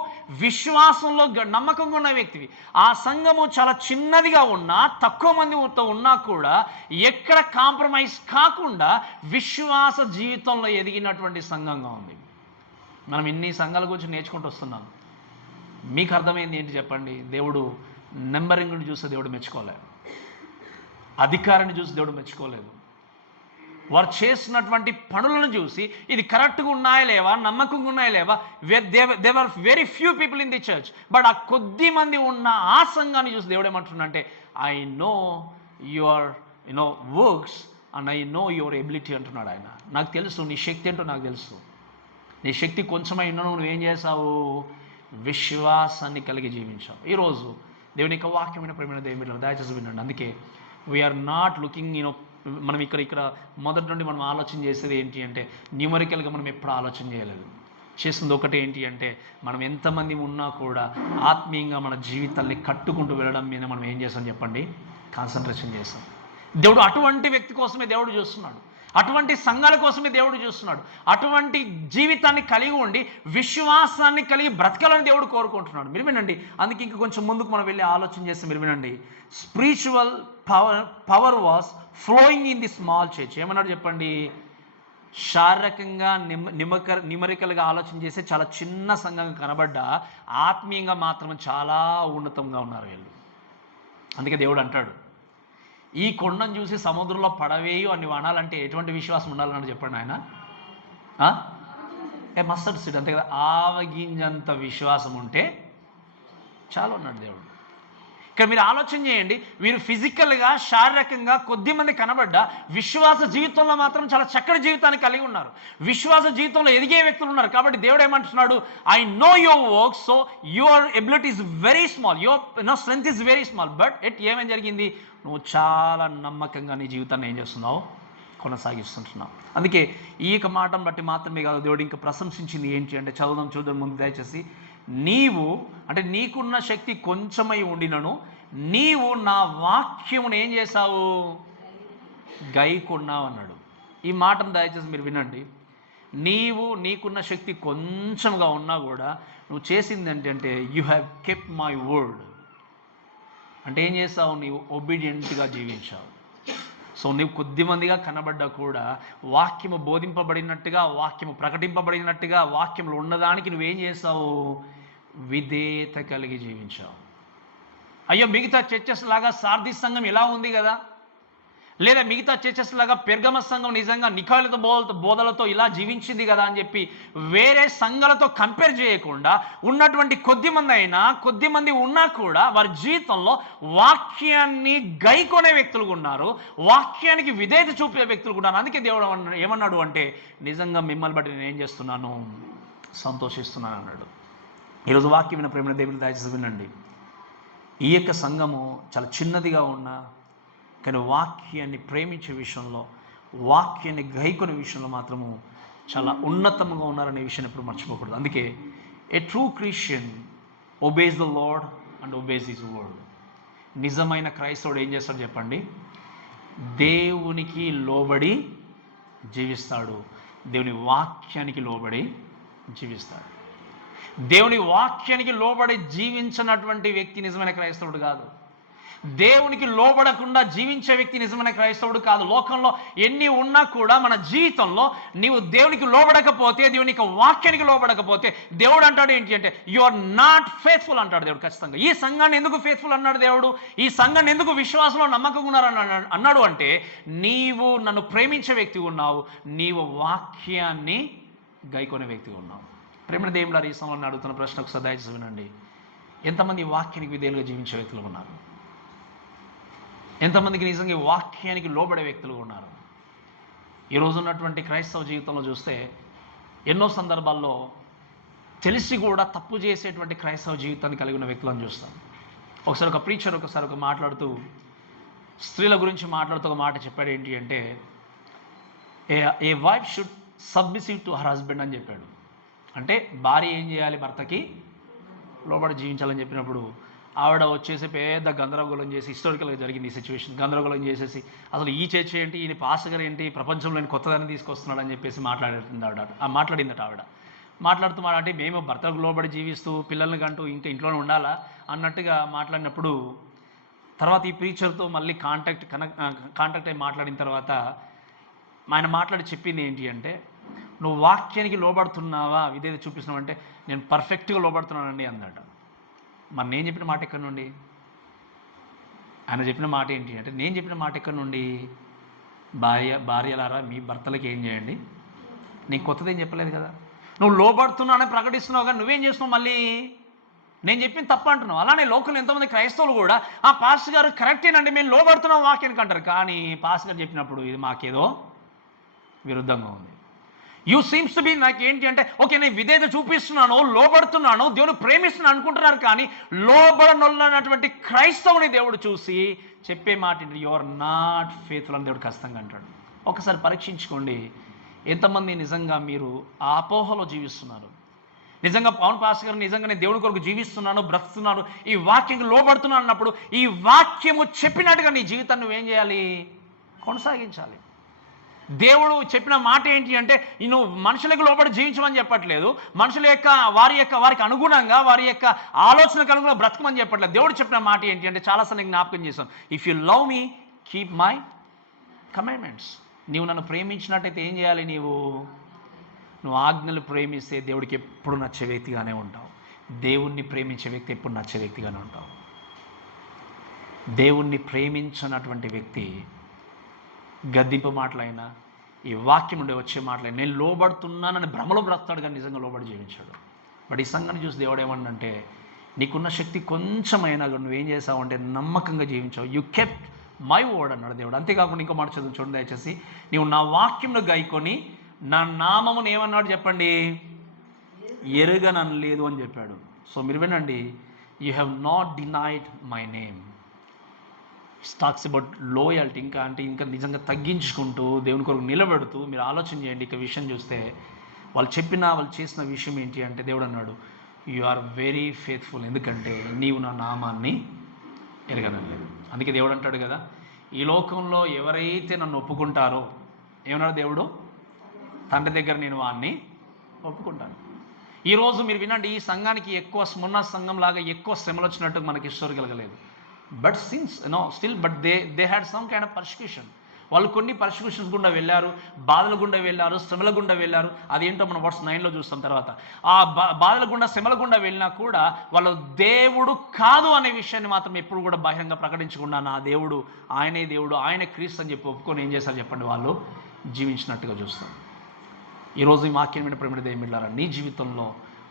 విశ్వాసంలో నమ్మకంగా ఉన్న వ్యక్తివి. ఆ సంఘము చాలా చిన్నదిగా ఉన్నా, తక్కువ మందితో ఉన్నా కూడా ఎక్కడ కాంప్రమైజ్ కాకుండా విశ్వాస జీవితంలో ఎదిగినటువంటి సంఘంగా ఉంది. మనం ఇన్ని సంఘాల గురించి నేర్చుకుంటూ వస్తున్నాం. మీకు అర్థమైంది ఏంటి చెప్పండి? దేవుడు నెంబరింగ్ని చూస్తే దేవుడు మెచ్చుకోలేదు, అధికారాన్ని చూసి దేవుడు మెచ్చుకోలేదు. వారు చేసినటువంటి పనులను చూసి ఇది కరెక్ట్గా ఉన్నాయా లేవా, నమ్మకంగా ఉన్నాయా లేవా. They were very few people in the church, but ఆ కొద్ది మంది ఉన్న ఆ సంఘాన్ని చూసి దేవుడు ఏమంటున్నాడంటే, I know your works and I know your ability అంటున్నాడు ఆయన. నాకు తెలుసు నీ శక్తి ఏంటో నాకు తెలుసు. నీ శక్తి కొంచెమై ఉన్నాను, నువ్వేం చేసావు? విశ్వాసాన్ని కలిగి జీవించావు. ఈరోజు దేవుని యొక్క వాక్యమైన ప్రేమైన దేవుని దయచేసి వినండి. అందుకే వీఆర్ నాట్ లుకింగ్ మనం ఇక్కడ మొదటి నుండి మనం ఆలోచన చేసేది ఏంటి అంటే, న్యూమరికల్గా మనం ఎప్పుడు ఆలోచన చేయలేదు. చేసింది ఒకటి ఏంటి అంటే, మనం ఎంతమంది ఉన్నా కూడా ఆత్మీయంగా మన జీవితాన్ని కట్టుకుంటూ వెళ్ళడం మీద మనం ఏం చేస్తాం చెప్పండి? కాన్సన్ట్రేషన్ చేస్తాం. దేవుడు అటువంటి వ్యక్తి కోసమే దేవుడు చూస్తున్నాడు, అటువంటి సంఘాల కోసమే దేవుడు చూస్తున్నాడు. అటువంటి జీవితాన్ని కలిగి ఉండి విశ్వాసాన్ని కలిగి బ్రతకాలని దేవుడు కోరుకుంటున్నాడు. మీరు వినండి. అందుకే ఇంక కొంచెం ముందుకు మనం వెళ్ళి ఆలోచన చేస్తే మీరు వినండి, spiritual power was flowing in the small church. ఏమన్నాడు చెప్పండి? శారీరకంగా న్యూమరికల్గా ఆలోచన చేస్తే చాలా చిన్న సంఘంగా కనబడ్డా ఆత్మీయంగా మాత్రం చాలా ఉన్నతంగా ఉన్నారు వీళ్ళు. అందుకే దేవుడు అంటాడు, ఈ కొండను చూసి సముద్రంలో పడవేయు అని అనాలంటే ఎటువంటి విశ్వాసం ఉండాలని చెప్పండి ఆయన. మస్టర్డ్ సీడ్ అంతే కదా, ఆవగింజంత విశ్వాసం ఉంటే చాలు అన్నాడు దేవుడు. ఇక్కడ మీరు ఆలోచన చేయండి, మీరు ఫిజికల్గా శారీరకంగా కొద్దిమంది కనబడ్డా విశ్వాస జీవితంలో మాత్రం చాలా చక్కటి జీవితాన్ని కలిగి ఉన్నారు, విశ్వాస జీవితంలో ఎదిగే వ్యక్తులు ఉన్నారు. కాబట్టి దేవుడు ఏమంటున్నాడు, I know your work, so your ability is very small, your strength is very small, but ఏమేం జరిగింది, నువ్వు చాలా నమ్మకంగా నీ జీవితాన్ని ఏం చేస్తున్నావు, కొనసాగిస్తుంటున్నావు. అందుకే ఈ యొక్క మాటను బట్టి మాత్రమే కాదు దేవుడు ఇంకా ప్రశంసించింది ఏంటి అంటే, చూద్దాం ముందు దయచేసి. నీవు అంటే నీకున్న శక్తి కొంచెమై ఉండినను నీవు నా వాక్యమును ఏం చేశావు, గైకొన్నావు అన్నాడు. ఈ మాటను దయచేసి మీరు వినండి. నీకున్న శక్తి కొంచెంగా ఉన్నా కూడా నువ్వు చేసింది ఏంటంటే you have kept my word. అంటే ఏం చేస్తావు, నీవు ఒబీడియంట్గా జీవించావు. సో నువ్వు కొద్దిమందిగా కనబడ్డా కూడా వాక్యము బోధింపబడినట్టుగా, వాక్యము ప్రకటింపబడినట్టుగా, వాక్యంలో ఉన్నదానికి నువ్వేం చేస్తావు, విధేయత కలిగి జీవించావు. అయ్యో మిగతా చర్చెస్ లాగా సార్దీస్ సంఘం ఇలా ఉంది కదా, లేదా మిగతా చర్చెస్ లాగా పెర్గమ సంఘం నిజంగా నికాయిలతో బోధలతో ఇలా జీవించింది కదా అని చెప్పి వేరే సంఘాలతో కంపేర్ చేయకుండా ఉన్నటువంటి కొద్దిమంది ఉన్నా కూడా వారి జీవితంలో వాక్యాన్ని గైకొనే వ్యక్తులుగా ఉన్నారు, వాక్యానికి విధేయత చూపే వ్యక్తులుగా ఉన్నారు. అందుకే దేవుడు ఏమన్నాడు అంటే, నిజంగా మిమ్మల్ని బట్టి నేను ఏం చేస్తున్నాను, సంతోషిస్తున్నాను అన్నాడు. ఈరోజు వాక్యం విన్న ప్రేమ దేవుని దయచేసి వినండి. ఈ యొక్క సంఘము చాలా చిన్నదిగా ఉన్నా కానీ వాక్యాన్ని ప్రేమించే విషయంలో, వాక్యాన్ని గైకొనే విషయంలో మాత్రము చాలా ఉన్నతంగా ఉన్నారనే విషయాన్ని ఎప్పుడు మర్చిపోకూడదు. అందుకే ఏ true Christian obese the lord and obese his word. నిజమైన క్రైస్తవుడు ఏం చేస్తాడు చెప్పండి, దేవునికి లోబడి జీవిస్తాడు, దేవుని వాక్యానికి లోబడి జీవిస్తాడు. దేవుని వాక్యానికి లోబడి జీవించినటువంటి వ్యక్తి నిజమైన క్రైస్తవుడు కాదు. దేవునికి లోబడకుండా జీవించే వ్యక్తి నిజమైన క్రైస్తవుడు కాదు. లోకంలో ఎన్ని ఉన్నా కూడా మన జీవితంలో నీవు దేవునికి లోబడకపోతే, దేవుని యొక్క వాక్యానికి లోబడకపోతే దేవుడు అంటాడు ఏంటి అంటే, యు ఆర్ నాట్ ఫేత్ఫుల్ అంటాడు దేవుడు ఖచ్చితంగా. ఈ సంఘాన్ని ఎందుకు ఫేత్ఫుల్ అన్నాడు దేవుడు, ఈ సంఘాన్ని ఎందుకు విశ్వాసంలో నమ్మకంగా ఉన్నారని అన్నాడు అంటే, నీవు నన్ను ప్రేమించే వ్యక్తి ఉన్నావు, నీవు వాక్యాన్ని గైకొనే వ్యక్తి ఉన్నావు. ప్రేమ దేవుడు ఈ సమయంలో అడుగుతున్న ప్రశ్నకు దయచేసి వినండి. ఎంతమంది వాక్యానికి విధేయులుగా జీవించే వ్యక్తులు ఉన్నారు, ఎంతమందికి నిజంగా వాక్యానికి లోబడే వ్యక్తులు ఉన్నారు? ఈరోజు ఉన్నటువంటి క్రైస్తవ జీవితంలో చూస్తే ఎన్నో సందర్భాల్లో తెలిసి కూడా తప్పు చేసేటువంటి క్రైస్తవ జీవితాన్ని కలిగి ఉన్న వ్యక్తులను చూస్తాం. ఒకసారి ఒక ప్రీచర్ మాట్లాడుతూ స్త్రీల గురించి మాట్లాడుతూ ఒక మాట చెప్పాడు ఏంటి అంటే, a wife should submissive to her husband అని చెప్పాడు. అంటే భార్య ఏం చేయాలి, భర్తకి లోబడి జీవించాలని చెప్పినప్పుడు ఆవిడ వచ్చేసి పెద్ద గందరగోళం చేసి, హిస్టారికల్గా జరిగింది ఈ సిచ్యువేషన్, గందరగోళం చేసేసి అసలు ఈ చర్చ ఏంటి, ఈయన పాస్టర్ ఏంటి, ప్రపంచంలోని కొత్తదాన్ని తీసుకొస్తున్నాడు అని చెప్పేసి మాట్లాడిందట ఆవిడ. మాట్లాడుతూ అంటే మేము భర్తకు లోబడి జీవిస్తూ పిల్లల్ని కంటూ ఇంకా ఇంట్లోనే ఉండాలా అన్నట్టుగా మాట్లాడినప్పుడు, తర్వాత ఈ ప్రీచర్తో మళ్ళీ కాంటాక్ట్ అయి మాట్లాడిన తర్వాత ఆయన మాట్లాడి చెప్పింది ఏంటి అంటే, నువ్వు వాక్యానికి లోబడుతున్నావా, విధేయత చూపిస్తున్నావు అంటే, నేను పర్ఫెక్ట్గా లోబడుతున్నానండి అందట. మరి నేను చెప్పిన మాట ఎక్కడి నుండి, ఆయన చెప్పిన మాట ఏంటి అంటే, నేను చెప్పిన మాట ఎక్కడి నుండి, భార్యలారా మీ భర్తలకి ఏం చేయండి, నీకు కొత్తదేం చెప్పలేదు కదా, నువ్వు లోబడుతున్నావు అని ప్రకటిస్తున్నావు కానీ నువ్వేం చేస్తున్నావు, మళ్ళీ నేను చెప్పింది తప్ప అంటున్నావు. అలానే లోకంలో ఎంతోమంది క్రైస్తవులు కూడా ఆ పాస్టర్ గారు కరెక్టేనండి మేము లోబడుతున్నాం వాక్యానికి అంటారు, కానీ పాస్టర్ గారు చెప్పినప్పుడు ఇది మాకేదో విరుద్ధంగా ఉంది. యూ సీమ్స్ టు బి నాకు ఏంటి అంటే, ఓకే నేను విధేయత చూపిస్తున్నాను, లోబడుతున్నాను, దేవుడు ప్రేమిస్తున్నాను అనుకుంటున్నారు, కానీ లోబడనొల్లనటువంటి క్రైస్తవుని దేవుడు చూసి చెప్పే మాట యు ఆర్ నాట్ ఫెయిత్ఫుల్ అని దేవుడు ఖచ్చితంగా అంటాడు. ఒకసారి పరీక్షించుకోండి, ఎంతమంది నిజంగా మీరు ఆ అపోహలో జీవిస్తున్నారు. నిజంగా పవన్ పాస్టర్ గారు నిజంగా నేను దేవుడి కొరకు జీవిస్తున్నాను, బ్రతుకుతున్నాను, ఈ వాక్యంకి లోబడుతున్నాను అన్నప్పుడు ఈ వాక్యము చెప్పినట్టుగా నీ జీవితాన్ని నువ్వేం చేయాలి, కొనసాగించాలి. దేవుడు చెప్పిన మాట ఏంటి అంటే, నువ్వు మనుషులకు లోబడి జీవించమని చెప్పట్లేదు, మనుషుల యొక్క వారికి అనుగుణంగా వారి యొక్క ఆలోచనకు అనుగుణంగా బ్రతకమని చెప్పట్లేదు. దేవుడు చెప్పిన మాట ఏంటి అంటే, చాలాసార్లు జ్ఞాపకం చేశాను, if you love me keep my commandments. నీవు నన్ను ప్రేమించినట్టయితే ఏం చేయాలి? నువ్వు ఆజ్ఞలు ప్రేమిస్తే దేవుడికి ఎప్పుడు నచ్చే వ్యక్తిగానే ఉంటావు. దేవుణ్ణి ప్రేమించే వ్యక్తి ఎప్పుడు నచ్చే వ్యక్తిగానే ఉంటావు. దేవుణ్ణి ప్రేమించినటువంటి వ్యక్తి గద్దింపు మాటలైనా, ఈ వాక్యం నుండి వచ్చే మాటలైనా, నేను లోబడుతున్నానని భ్రమలో బ్రతాడు కానీ నిజంగా లోబడి జీవించాడు. బట్ ఈ సంఘాన్ని చూసి దేవుడు ఏమన్నంటే, నీకున్న శక్తి కొంచెమైనా నువ్వేం చేసావు అంటే నమ్మకంగా జీవించావు. యు కెప్ట్ మై వర్డ్ అన్నాడు దేవుడు. అంతేకాకుండా ఇంకో మాట చదువు చూడండి దయచేసి. నీవు నా వాక్యంను గైకొని నా నామమును ఏమన్నాడు చెప్పండి? ఎరుగననలేదు అని చెప్పాడు. సో మీరు వినండి, you have not denied my name. Talks about loyalty. ఇంకా నిజంగా తగ్గించుకుంటూ దేవుని కొరకు నిలబెడుతూ మీరు ఆలోచన చేయండి. ఇక విషయం చూస్తే వాళ్ళు చేసిన విషయం ఏంటి అంటే, దేవుడు అన్నాడు, యు ఆర్ వెరీ ఫేత్ఫుల్, ఎందుకంటే నీవు నా నామాన్ని ఎరగనలేదు. అందుకే దేవుడు అంటాడు కదా, ఈ లోకంలో ఎవరైతే నన్ను ఒప్పుకుంటారో, ఏమన్నాడు దేవుడు? తండ్రి దగ్గర నేను వాడిని ఒప్పుకుంటాను. ఈరోజు మీరు వినండి, ఈ సంఘానికి ఎక్కువ మొన్న సంఘం లాగా ఎక్కువ శ్రమలు వచ్చినట్టు మనకి హిస్టరీ కలగలేదు. But still they had some kind of persecution. వాళ్ళు కొన్ని పర్సిక్యూషన్స్ గుండా వెళ్ళారు, బాధల గుండా వెళ్ళారు, శ్రమల గుండా వెళ్ళారు. అదేంటో మనం వర్స్ 9లో చూస్తాం. తర్వాత ఆ బాధల గుండా శ్రమల గుండా వెళ్ళినా కూడా వాళ్ళు దేవుడు కాదు అనే విషయాన్ని మాత్రం ఎప్పుడు కూడా బహిరంగ ప్రకటించకుండా, నా దేవుడు, ఆయనే దేవుడు, ఆయనే క్రీస్తు అని చెప్పి ఒప్పుకొని ఏం చేశారు చెప్పండి? వాళ్ళు జీవించినట్టుగా చూస్తాం. ఈరోజు ఈ వాక్యం మీద ప్రేమ దేవుళ్ళారా, నీ జీవితంలో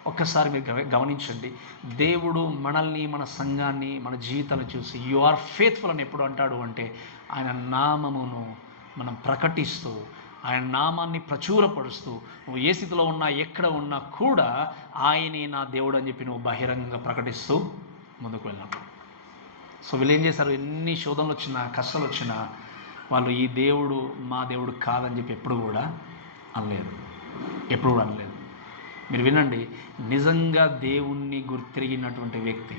ఒక్కసారి మీరు గమనించండి. దేవుడు మనల్ని, మన సంఘాన్ని, మన జీవితాన్ని చూసి యు ఆర్ ఫేత్ఫుల్ అని ఎప్పుడు అంటాడు అంటే, ఆయన నామమును మనం ప్రకటిస్తూ, ఆయన నామాన్ని ప్రచురపరుస్తూ, నువ్వు ఏ స్థితిలో ఉన్నా, ఎక్కడ ఉన్నా కూడా ఆయనే నా దేవుడు అని చెప్పి నువ్వు బహిరంగంగా ప్రకటిస్తూ ముందుకు వెళ్ళావు. సో వీళ్ళు ఏం చేశారు? ఎన్ని శోధనలు వచ్చినా, కష్టాలు వచ్చినా వాళ్ళు ఈ దేవుడు మా దేవుడు కాదని చెప్పి ఎప్పుడు కూడా అనలేదు. మీరు వినండి, నిజంగా దేవుణ్ణి గుర్తిరిగినటువంటి వ్యక్తి,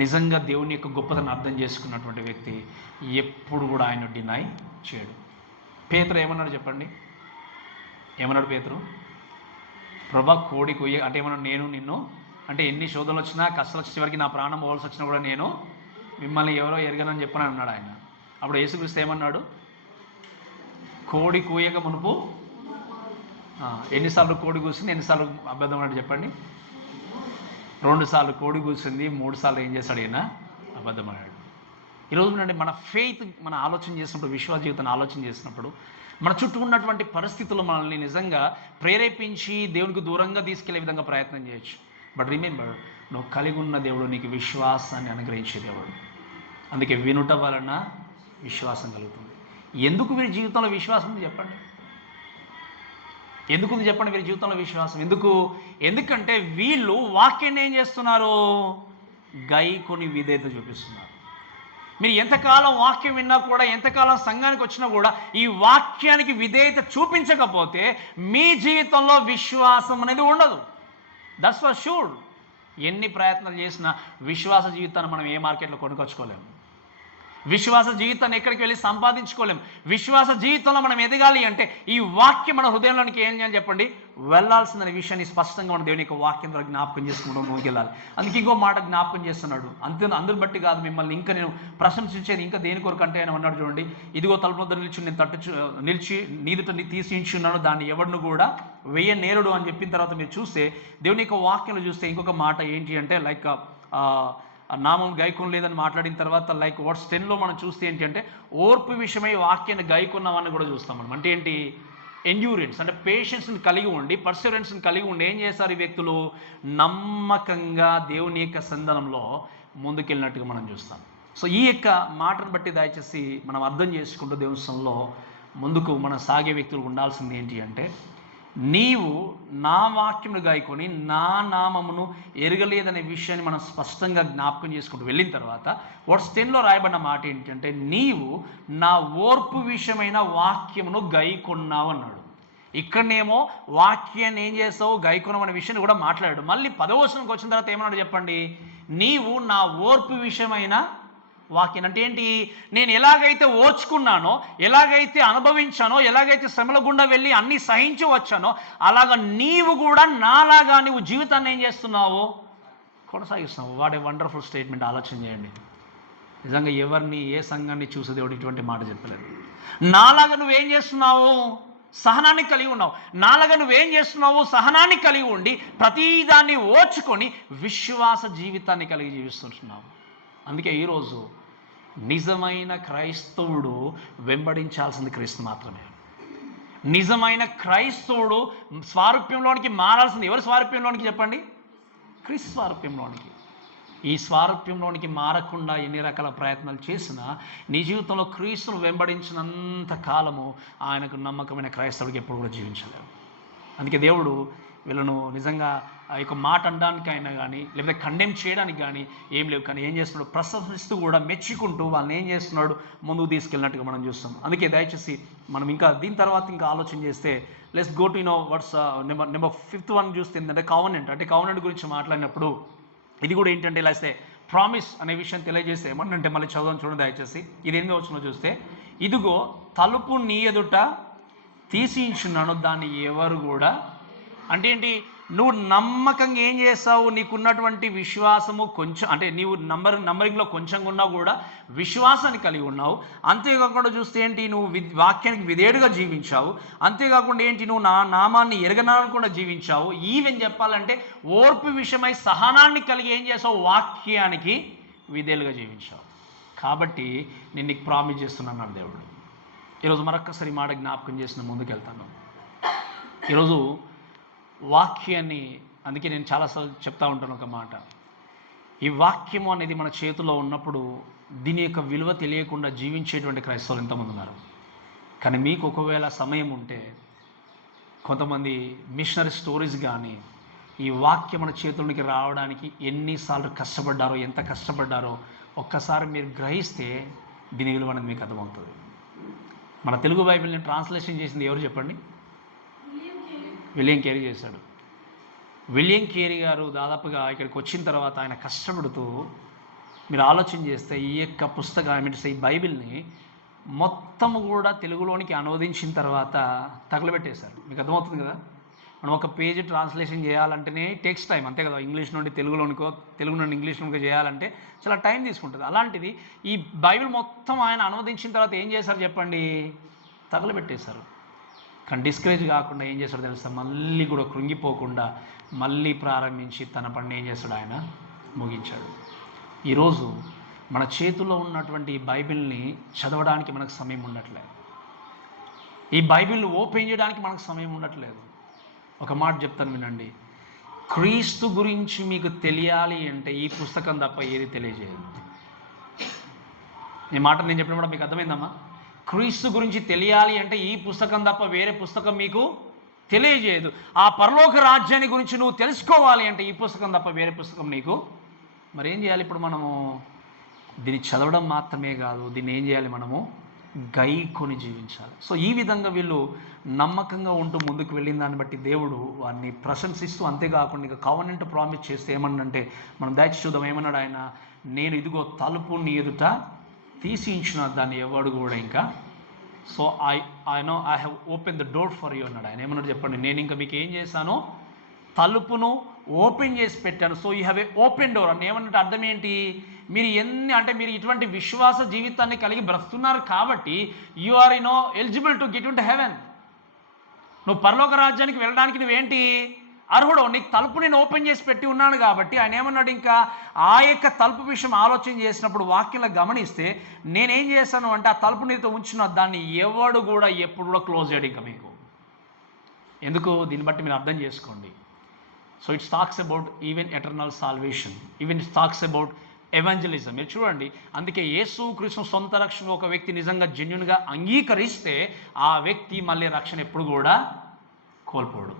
నిజంగా దేవుని యొక్క గొప్పతనం అర్థం చేసుకున్నటువంటి వ్యక్తి ఎప్పుడు కూడా ఆయన డినై చేయడు. పేతురు ఏమన్నాడు చెప్పండి? ఏమన్నాడు పేతురు? ప్రభా కోడి కొయ్య అంటే ఏమన్నాడు? నేను నిన్ను అంటే ఎన్ని శోధనలు వచ్చినా, కష్టాలు వచ్చే వరకు నా ప్రాణం పోవాల్సి వచ్చినా కూడా నేను మిమ్మల్ని ఎవరో ఎరగనని చెప్పని అన్నాడు ఆయన. అప్పుడు యేసుక్రీస్తు ఏమన్నాడు? కోడి కూయక మునుపు ఎన్నిసార్లు కోడి కూర్చుంది, ఎన్నిసార్లు అబద్ధం అన్నాడు చెప్పండి? 2 సార్లు కోడి కూర్చుంది, 3 సార్లు ఏం చేశాడు? ఈయన అబద్ధం అన్నాడు. ఈరోజు నుండి మన ఫెయిత్, మన ఆలోచన చేసినప్పుడు, విశ్వాస జీవితాన్ని ఆలోచన చేసినప్పుడు, మన చుట్టూ ఉన్నటువంటి పరిస్థితులు మనల్ని నిజంగా ప్రేరేపించి దేవునికి దూరంగా తీసుకెళ్లే విధంగా ప్రయత్నం చేయొచ్చు. బట్ రిమెంబర్, నువ్వు కలిగి ఉన్న దేవుడు నీకు విశ్వాసాన్ని అనుగ్రహించే దేవుడు. అందుకే వినుట వలన విశ్వాసం కలుగుతుంది. ఎందుకు వీరి జీవితంలో విశ్వాసం ఉంది చెప్పండి? ఎందుకు చెప్పండి వీరి జీవితంలో విశ్వాసం ఎందుకంటే వీళ్ళు వాక్యాన్ని ఏం చేస్తున్నారు? గైకొని విధేయత చూపిస్తున్నారు. మీరు ఎంతకాలం వాక్యం విన్నా కూడా, ఎంతకాలం సంఘానికి వచ్చినా కూడా ఈ వాక్యానికి విధేయత చూపించకపోతే మీ జీవితంలో విశ్వాసం అనేది ఉండదు. That's for sure. ఎన్ని ప్రయత్నాలు చేసినా విశ్వాస జీవితాన్ని మనం ఏ మార్కెట్లో కొనుకొచ్చుకోలేము. విశ్వాస జీవితాన్ని ఎక్కడికి వెళ్ళి సంపాదించుకోలేం. విశ్వాస జీవితంలో మనం ఎదగాలి అంటే ఈ వాక్యం మన హృదయంలోనికి ఏం చేయాలి చెప్పండి? వెళ్ళాల్సిందనే విషయాన్ని స్పష్టంగా మన దేవుని యొక్క వాక్యం ద్వారా జ్ఞాపకం చేసుకుంటూ ముందుకెళ్ళాలి. అందుకే ఇంకో మాట జ్ఞాపకం చేస్తున్నాడు. అందుని బట్టి కాదు మిమ్మల్ని ఇంకా నేను ప్రశంసించేది, ఇంకా దేని కొరకు అంటే ఆయన అన్నాడు చూడండి, ఇదిగో తలుపు వద్ద నిలిచి నీదుట తీసిస్తున్నాను, దాన్ని ఎవరిని కూడా వేయనేరుడు అని చెప్పిన తర్వాత మీరు చూస్తే, దేవుని యొక్క వాక్యంలో చూస్తే ఇంకొక మాట ఏంటి అంటే, లైక్ నామం గైకొన లేదని మాట్లాడిన తర్వాత లైక్ వర్స్ 10లో మనం చూస్తే ఏంటి అంటే, ఓర్పు విషయమై వాక్యాన్ని గైకొన్నామని కూడా చూస్తాం మనం. అంటే ఏంటి? ఎండ్యూరెన్స్ అంటే పేషెన్స్ని కలిగి ఉండి, పర్సివరెన్స్ని కలిగి ఉండి ఏం చేస్తారు ఈ వ్యక్తులు? నమ్మకంగా దేవుని యొక్క సంధానంలో ముందుకెళ్ళినట్టుగా మనం చూస్తాం. సో ఈ యొక్క మాటను బట్టి దయచేసి మనం అర్థం చేసుకుంటూ దేవుని సంఘంలో ముందుకు మనం సాగే వ్యక్తులు ఉండాల్సింది ఏంటి అంటే, నీవు నా వాక్యమును గాయకొని నా నామమును ఎరగలేదనే విషయాన్ని మనం స్పష్టంగా జ్ఞాపకం చేసుకుంటూ వెళ్ళిన తర్వాత వర్స్ 10లో రాయబడిన మాట ఏంటంటే, నీవు నా ఓర్పు విషయమైన వాక్యమును గైకొన్నావు అన్నాడు. ఇక్కడనేమో వాక్యాన్ని ఏం చేస్తావు? గైకొనమనే విషయాన్ని కూడా మాట్లాడాడు. మళ్ళీ 10వ వచనంకి వచ్చిన తర్వాత ఏమన్నాడు చెప్పండి? నీవు నా ఓర్పు విషయమైన వాక్యం అంటే ఏంటి? నేను ఎలాగైతే ఓర్చుకున్నానో, ఎలాగైతే అనుభవించానో, ఎలాగైతే శ్రమల గుండా వెళ్ళి అన్నీ సహించి వచ్చానో, అలాగ నీవు కూడా నాలాగా నీవు జీవితాన్ని ఏం చేస్తున్నావు? కొనసాగిస్తున్నావు. What a wonderful statement. ఆలోచన చేయండి. నిజంగా ఎవరిని, ఏ సంఘాన్ని చూసి దేవుడు ఇటువంటి మాట చెప్పలేదు. నాలాగా నువ్వేం చేస్తున్నావు? సహనాన్ని కలిగి ఉన్నావు. నాలాగా నువ్వేం చేస్తున్నావు? సహనాన్ని కలిగి ఉండి ప్రతిదాన్ని ఓర్చుకొని విశ్వాస జీవితాన్ని కలిగి జీవిస్తున్నావు. అందుకే ఈరోజు నిజమైన క్రైస్తవుడు వెంబడించాల్సింది క్రీస్తు మాత్రమే. నిజమైన క్రైస్తవుడు స్వారూప్యంలోనికి మారాల్సింది ఎవరి స్వారూప్యంలోనికి చెప్పండి? క్రీస్తు స్వారూప్యంలోనికి. ఈ స్వారూప్యంలోనికి మారకుండా ఎన్ని రకాల ప్రయత్నాలు చేసినా నీ జీవితంలో క్రీస్తును వెంబడించినంత కాలము ఆయనకు నమ్మకమైన క్రైస్తవుడికి ఎప్పుడు కూడా జీవించలేరు. అందుకే దేవుడు వీళ్ళను నిజంగా ఆ యొక్క మాట అనడానికైనా కానీ లేకపోతే కండెమ్ చేయడానికి కానీ ఏం లేవు, కానీ ఏం చేస్తున్నాడు? ప్రశంసిస్తూ కూడా మెచ్చుకుంటూ వాళ్ళని ఏం చేస్తున్నాడు? ముందుకు తీసుకెళ్ళినట్టుగా మనం చూస్తాం. అందుకే దయచేసి మనం ఇంకా దీని తర్వాత ఇంకా ఆలోచన చేస్తే let's go to words number 5th one చూస్తే ఏంటంటే కావనెంట్. అంటే కావనెంట్ గురించి మాట్లాడినప్పుడు ఇది కూడా ఏంటంటే ఇలా ఇస్తే ప్రామిస్ అనే విషయం తెలియజేస్తే ఏమన్నంటే మళ్ళీ చదవని చూడండి దయచేసి. ఇది 8వ వచనం చూస్తే, ఇదిగో తలుపు నీ ఎదుట తీసించున్నాను, దాన్ని ఎవరు కూడా, అంటే ఏంటి? నువ్వు నమ్మకంగా ఏం చేస్తావు? నీకున్నటువంటి విశ్వాసము కొంచెం, అంటే నీవు నంబరింగ్లో కొంచెంగా ఉన్నా కూడా విశ్వాసాన్ని కలిగి ఉన్నావు. అంతేకాకుండా చూస్తే ఏంటి? నువ్వు వాక్యానికి విధేయుడిగా జీవించావు. అంతేకాకుండా ఏంటి? నువ్వు నా నామాన్ని ఎరగనకుండా జీవించావు. ఈవెన్ చెప్పాలంటే ఓర్పు విషయమై సహనాన్ని కలిగి ఏం చేసావు? వాక్యానికి విధేయులుగా జీవించావు. కాబట్టి నేను నీకు ప్రామిస్ చేస్తున్నాను దేవుడు. ఈరోజు మరొక్కసారి మాట జ్ఞాపకం చేసిన ముందుకెళ్తాను. ఈరోజు వాక్యాన్ని, అందుకే నేను చాలాసార్లు చెప్తా ఉంటాను ఒక మాట, ఈ వాక్యము అనేది మన చేతిలో ఉన్నప్పుడు దీని యొక్క విలువ తెలియకుండా జీవించేటువంటి క్రైస్తవులు ఎంతమంది ఉన్నారు. కానీ మీకు ఒకవేళ సమయం ఉంటే కొంతమంది మిషనరీ స్టోరీస్ కానీ ఈ వాక్యం మన చేతుల్లోకి రావడానికి ఎన్నిసార్లు కష్టపడ్డారో, ఎంత కష్టపడ్డారో ఒక్కసారి మీరు గ్రహిస్తే దీని విలువ అనేది మీకు అర్థమవుతుంది. మన తెలుగు బైబిల్ని ట్రాన్స్లేషన్ చేసింది ఎవరు చెప్పండి? విలియం కేరీ చేశాడు. విలియం కేరీ గారు దాదాపుగా ఇక్కడికి వచ్చిన తర్వాత ఆయన కష్టపడుతూ, మీరు ఆలోచన చేస్తే ఈ యొక్క పుస్తకం ఈ బైబిల్ని మొత్తము కూడా తెలుగులోనికి అనువదించిన తర్వాత తగలబెట్టేశారు. మీకు అర్థమవుతుంది కదా? మనం ఒక పేజీ ట్రాన్స్లేషన్ చేయాలంటేనే టేక్స్ టైం, అంతే కదా? ఇంగ్లీష్ నుండి తెలుగులోనికో, తెలుగు నుండి ఇంగ్లీష్లోనికో చేయాలంటే చాలా టైం తీసుకుంటుంది. అలాంటిది ఈ బైబిల్ మొత్తం ఆయన అనువదించిన తర్వాత ఏం చేశారు చెప్పండి? తగలబెట్టేశారు. కానీ డిస్కరేజ్ కాకుండా ఏం చేస్తాడో తెలుసా? మళ్ళీ కూడా కృంగిపోకుండా మళ్ళీ ప్రారంభించి తన పని ఏం చేస్తాడు? ఆయన ముగించాడు. ఈరోజు మన చేతుల్లో ఉన్నటువంటి ఈ బైబిల్ని చదవడానికి మనకు సమయం ఉండట్లేదు. ఈ బైబిల్ని ఓపెన్ చేయడానికి మనకు సమయం ఉండట్లేదు. ఒక మాట చెప్తాను వినండి, క్రీస్తు గురించి మీకు తెలియాలి అంటే ఈ పుస్తకం తప్ప ఏది తెలియజేయదు. ఈ మాట నేను చెప్పినప్పుడు మీకు అర్థమైందమ్మా? క్రీస్తు గురించి తెలియాలి అంటే ఈ పుస్తకం తప్ప వేరే పుస్తకం మీకు తెలియజేయదు. ఆ పరలోక రాజ్యాన్ని గురించి నువ్వు తెలుసుకోవాలి అంటే ఈ పుస్తకం తప్ప వేరే పుస్తకం నీకు. మరి ఏం చేయాలి? ఇప్పుడు మనము దీన్ని చదవడం మాత్రమే కాదు, దీన్ని ఏం చేయాలి? మనము గైకొని జీవించాలి. సో ఈ విధంగా వీళ్ళు నమ్మకంగా ఉంటూ ముందుకు వెళ్ళిన దాన్ని బట్టి దేవుడు వారిని ప్రశంసిస్తూ, అంతేకాకుండా ఇక కవనెంట్ ప్రామిస్ చేస్తే ఏమన్నంటే మనం దయచేసి చూద్దాం. ఏమన్నాడు ఆయన? నేను ఇదిగో తలుపు నీ ఎదుట తీసించిన, దాన్ని ఎవడు కూడా ఇంకా, so I have open the door for you అన్నాడు ఆయన. ఏమన్నాడు చెప్పండి? నేను ఇంకా మీకు ఏం చేశాను? తలుపును ఓపెన్ చేసి పెట్టాను. So you have a open door అని ఏమన్నట్టు అర్థం ఏంటి? మీరు మీరు ఇటువంటి విశ్వాస జీవితాన్ని కలిగి బ్రతుకున్నారు కాబట్టి you are eligible to get into heaven. నువ్వు పరలోక రాజ్యానికి వెళ్ళడానికి నువ్వేంటి? అర్హుడు. నీకు తలుపు నేను ఓపెన్ చేసి పెట్టి ఉన్నాను కాబట్టి ఆయన ఏమన్నాడు? ఇంకా ఆ యొక్క తలుపు విషయం ఆలోచన చేసినప్పుడు వాక్యంలో గమనిస్తే నేనేం చేశాను అంటే ఆ తలుపు నీతో ఉంచిన దాన్ని ఎవడు కూడా ఎప్పుడు కూడా క్లోజ్ చేయడు ఇంకా మీకు. ఎందుకు? దీన్ని బట్టి మీరు అర్థం చేసుకోండి. So it's talks about even eternal salvation, even it's talks about evangelism. మీరు చూడండి, అందుకే యేసు క్రీస్తు సొంత రక్షణ ఒక వ్యక్తి నిజంగా జెన్యున్గా అంగీకరిస్తే ఆ వ్యక్తి మళ్ళీ రక్షణ ఎప్పుడు కూడా కోల్పోడు.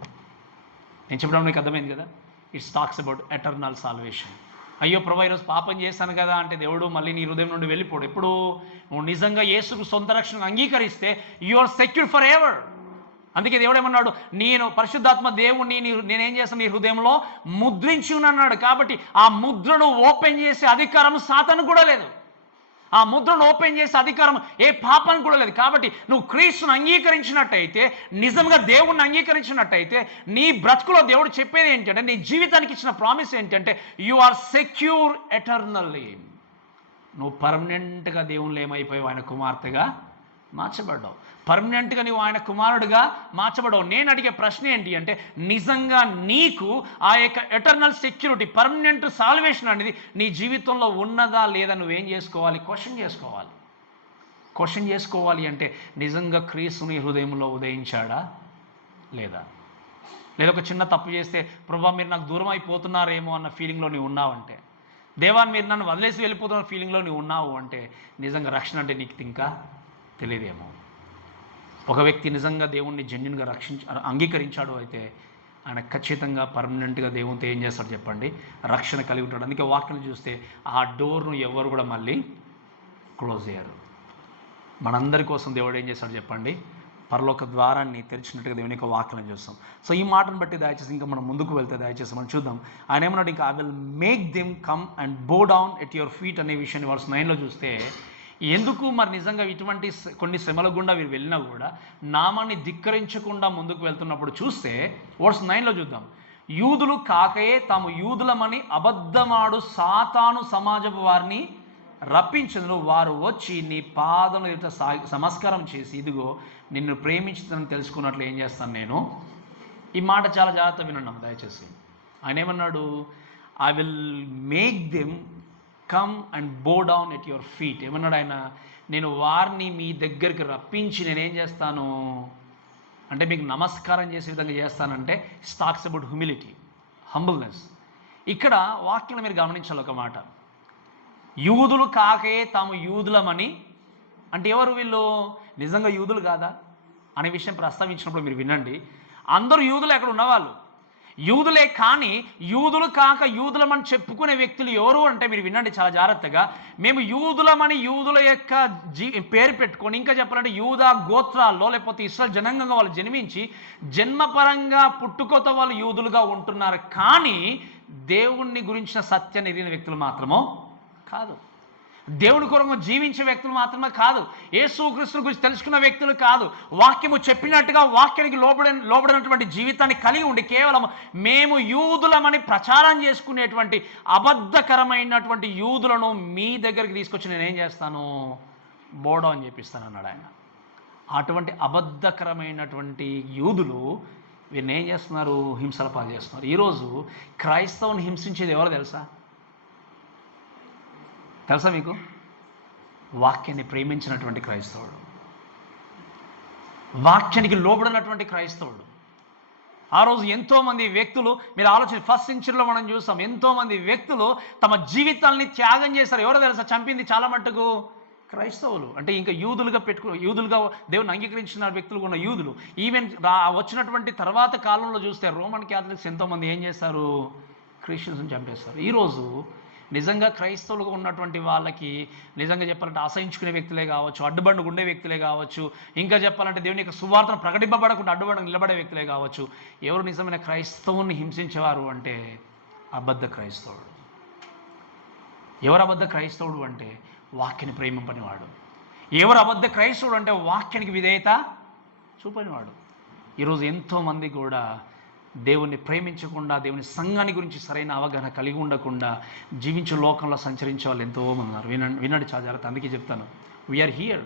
నేను చెప్పడం మీకు అర్థమైంది కదా? It's talks about eternal salvation. అయ్యో ప్రభా ఈరోజు పాపం చేశాను కదా అంటే దేవుడు మళ్ళీ నీ హృదయం నుండి వెళ్ళిపోడు. ఎప్పుడు నువ్వు నిజంగా యేసుకు సొంత రక్షణ అంగీకరిస్తే you are secure forever. అందుకే దేవుడు ఏమన్నాడు? నేను పరిశుద్ధాత్మ దేవుణ్ణి నేనేం చేస్తాను? నీ హృదయంలో ముద్రించి ఉన్నాడు. కాబట్టి ఆ ముద్రను ఓపెన్ చేసే అధికారం సాతాను కూడా లేదు. ఆ ముద్రను ఓపెన్ చేసే అధికారం ఏ పాపానికి కూడా లేదు. కాబట్టి నువ్వు క్రీస్తును అంగీకరించినట్టయితే, నిజంగా దేవుణ్ణి అంగీకరించినట్టయితే నీ బ్రతుకులో దేవుడు చెప్పేది ఏంటంటే, నీ జీవితానికి ఇచ్చిన ప్రామిస్ ఏంటంటే యు ఆర్ సెక్యూర్ ఎటర్నల్లీ. నువ్వు పర్మనెంట్గా దేవుళ్ళు ఏమైపోయావు? ఆయన కుమార్తెగా మార్చబడ్డావు. పర్మనెంట్గా నీవు ఆయన కుమారుడిగా మార్చబడ్డావు. నేను అడిగే ప్రశ్న ఏంటి అంటే, నిజంగా నీకు ఆ యొక్క ఎటర్నల్ సెక్యూరిటీ, పర్మనెంట్ సాల్వేషన్ అనేది నీ జీవితంలో ఉన్నదా లేదా? నువ్వేం చేసుకోవాలి? క్వశ్చన్ చేసుకోవాలి అంటే, నిజంగా క్రీస్తుని హృదయంలో ఉదయించాడా లేదా? లేదా ఒక చిన్న తప్పు చేస్తే, ప్రభా మీరు నాకు దూరం అయిపోతున్నారేమో అన్న ఫీలింగ్లో నీవు ఉన్నావంటే, దేవా మీరు నన్ను వదిలేసి వెళ్ళిపోతున్న ఫీలింగ్లో నీవు ఉన్నావు అంటే, నిజంగా రక్షణ అంటే నీకు ఇంకా తెలియదేమో. ఒక వ్యక్తి నిజంగా దేవుణ్ణి జెన్యున్గా అంగీకరించాడు అయితే, ఆయన ఖచ్చితంగా పర్మనెంట్గా దేవునితో ఏం చేస్తాడు చెప్పండి? రక్షణ కలిగి ఉంటాడు. అందుకే వాక్యం చూస్తే ఆ డోర్ను ఎవరు కూడా మళ్ళీ క్లోజ్ చేయరు. మనందరి కోసం దేవుడు ఏం చేస్తాడు చెప్పండి? పరలోక ద్వారాన్ని తెరిచినట్టుగా దేవుని యొక్క వాక్యం చూస్తాం. సో ఈ మాటను బట్టి దయచేసి ఇంకా మనం ముందుకు వెళ్తే దయచేసి మనం చూద్దాం. ఆయన ఏమన్నాడు? ఇంకా I will make them come and బో డౌన్ ఎట్ యువర్ ఫీట్ అనే విషయాన్ని వర్స్ 9లో చూస్తే, ఎందుకు మరి నిజంగా ఇటువంటి కొన్ని శ్రమల గుండా వీరు వెళ్ళినా కూడా నామాన్ని ధిక్కరించకుండా ముందుకు వెళ్తున్నప్పుడు చూస్తే వర్స్ 9లో చూద్దాం. యూదులు కాకయే తాము యూదులమని అబద్ధమాడు సాతాను సమాజపు వారిని రప్పించదును. వారు వచ్చి నీ పాదముల ఎదుట నమస్కారం చేసి, ఇదిగో నిన్ను ప్రేమించుతానని తెలుసుకున్నట్లు ఏం చేస్తాను నేను. ఈ మాట చాలా జాగ్రత్త వినండి దయచేసి. ఆయన ఏమన్నాడు? I will make them come and బో డౌన్ ఎట్ యువర్ ఫీట్. ఏమన్నాడు ఆయన? నేను వారిని మీ దగ్గరికి రప్పించి నేనేం చేస్తాను అంటే, మీకు నమస్కారం చేసే విధంగా చేస్తానంటే, టాక్స్ అబౌట్ హ్యూమిలిటీ, హంబుల్నెస్. ఇక్కడ వాక్యం మీరు గమనించాలి ఒక మాట. యూదులు కాకే తాము యూదులమని అంటే, ఎవరు వీళ్ళు? నిజంగా యూదులు కాదా అనే విషయం ప్రస్తావించినప్పుడు మీరు వినండి. అందరూ యూదులు ఎక్కడ ఉన్నవాళ్ళు యూదులే, కానీ యూదులు కాక యూదులమని చెప్పుకునే వ్యక్తులు ఎవరు అంటే, మీరు వినండి చాలా జాగ్రత్తగా. మేము యూదులమని యూదుల యొక్క పేరు పెట్టుకొని, ఇంకా చెప్పాలంటే యూదా గోత్రాల్లో లేకపోతే ఇశ్రాయేలు జనాంగంగా వాళ్ళు జన్మించి జన్మపరంగా పుట్టుకతో వాళ్ళు యూదులుగా ఉంటున్నారు, కానీ దేవుణ్ణి గురించిన సత్యాన్ని ఎరిగిన వ్యక్తులు మాత్రమో కాదు. దేవుడి కొరకు జీవించే వ్యక్తులు మాత్రమే కాదు. యేసుక్రీస్తుని గురించి తెలుసుకున్న వ్యక్తులు కాదు. వాక్యము చెప్పినట్టుగా వాక్యానికి లోబడినటువంటి జీవితాన్ని కలిగి ఉండి కేవలం మేము యూదులమని ప్రచారం చేసుకునేటువంటి అబద్ధకరమైనటువంటి యూదులను మీ దగ్గరికి తీసుకొచ్చి నేనేం చేస్తాను? బోడో అని చెప్పిస్తాను అన్నాడు ఆయన. అటువంటి అబద్ధకరమైనటువంటి యూదులు వీరిని ఏం చేస్తున్నారు? హింసల పాలు చేస్తున్నారు. ఈరోజు క్రైస్తవుని హింసించేది ఎవరు తెలుసా మీకు? వాక్యాన్ని ప్రేమించినటువంటి క్రైస్తవుడు, వాక్యానికి లోబడినటువంటి క్రైస్తవుడు. ఆ రోజు ఎంతోమంది వ్యక్తులు, మీరు ఆలోచన, ఫస్ట్ సెంచరీలో మనం చూస్తాం, ఎంతోమంది వ్యక్తులు తమ జీవితాలని త్యాగం చేశారు. ఎవరో తెలుసా? చంపింది చాలా మట్టుకు క్రైస్తవులు. అంటే ఇంకా యూదులుగా దేవుని అంగీకరించిన వ్యక్తులు ఉన్న యూదులు. ఈవెన్ వచ్చినటువంటి తర్వాత కాలంలో చూస్తే రోమన్ క్యాథలిక్స్ ఎంతోమంది ఏం చేస్తారు? క్రిస్టియన్స్ని చంపేస్తారు. ఈరోజు నిజంగా క్రైస్తవులుగా ఉన్నటువంటి వాళ్ళకి నిజంగా చెప్పాలంటే అసహించుకునే వ్యక్తులే కావచ్చు, అడ్డుబండుకు ఉండే వ్యక్తులే కావచ్చు, ఇంకా చెప్పాలంటే దేవుని యొక్క సువార్తను ప్రకటింపబడకుండా అడ్డుబండుకు నిలబడే వ్యక్తులే కావచ్చు. ఎవరు నిజమైన క్రైస్తవుని హింసించేవారు అంటే అబద్ధ క్రైస్తవుడు. ఎవరు అబద్ధ క్రైస్తవుడు అంటే వాక్యాన్ని ప్రేమింపనివాడు. ఎవరు అబద్ధ క్రైస్తవుడు అంటే వాక్యానికి విధేయత చూపనివాడు. ఈరోజు ఎంతోమంది కూడా దేవుణ్ణి ప్రేమించకుండా, దేవుని సంఘాన్ని గురించి సరైన అవగాహన కలిగి ఉండకుండా జీవించే లోకంలో సంచరించే వాళ్ళు ఎంతోమంది ఉన్నారు. వినండి చాలా జాగ్రత్త. అందుకే చెప్తాను, వీఆర్ హియర్.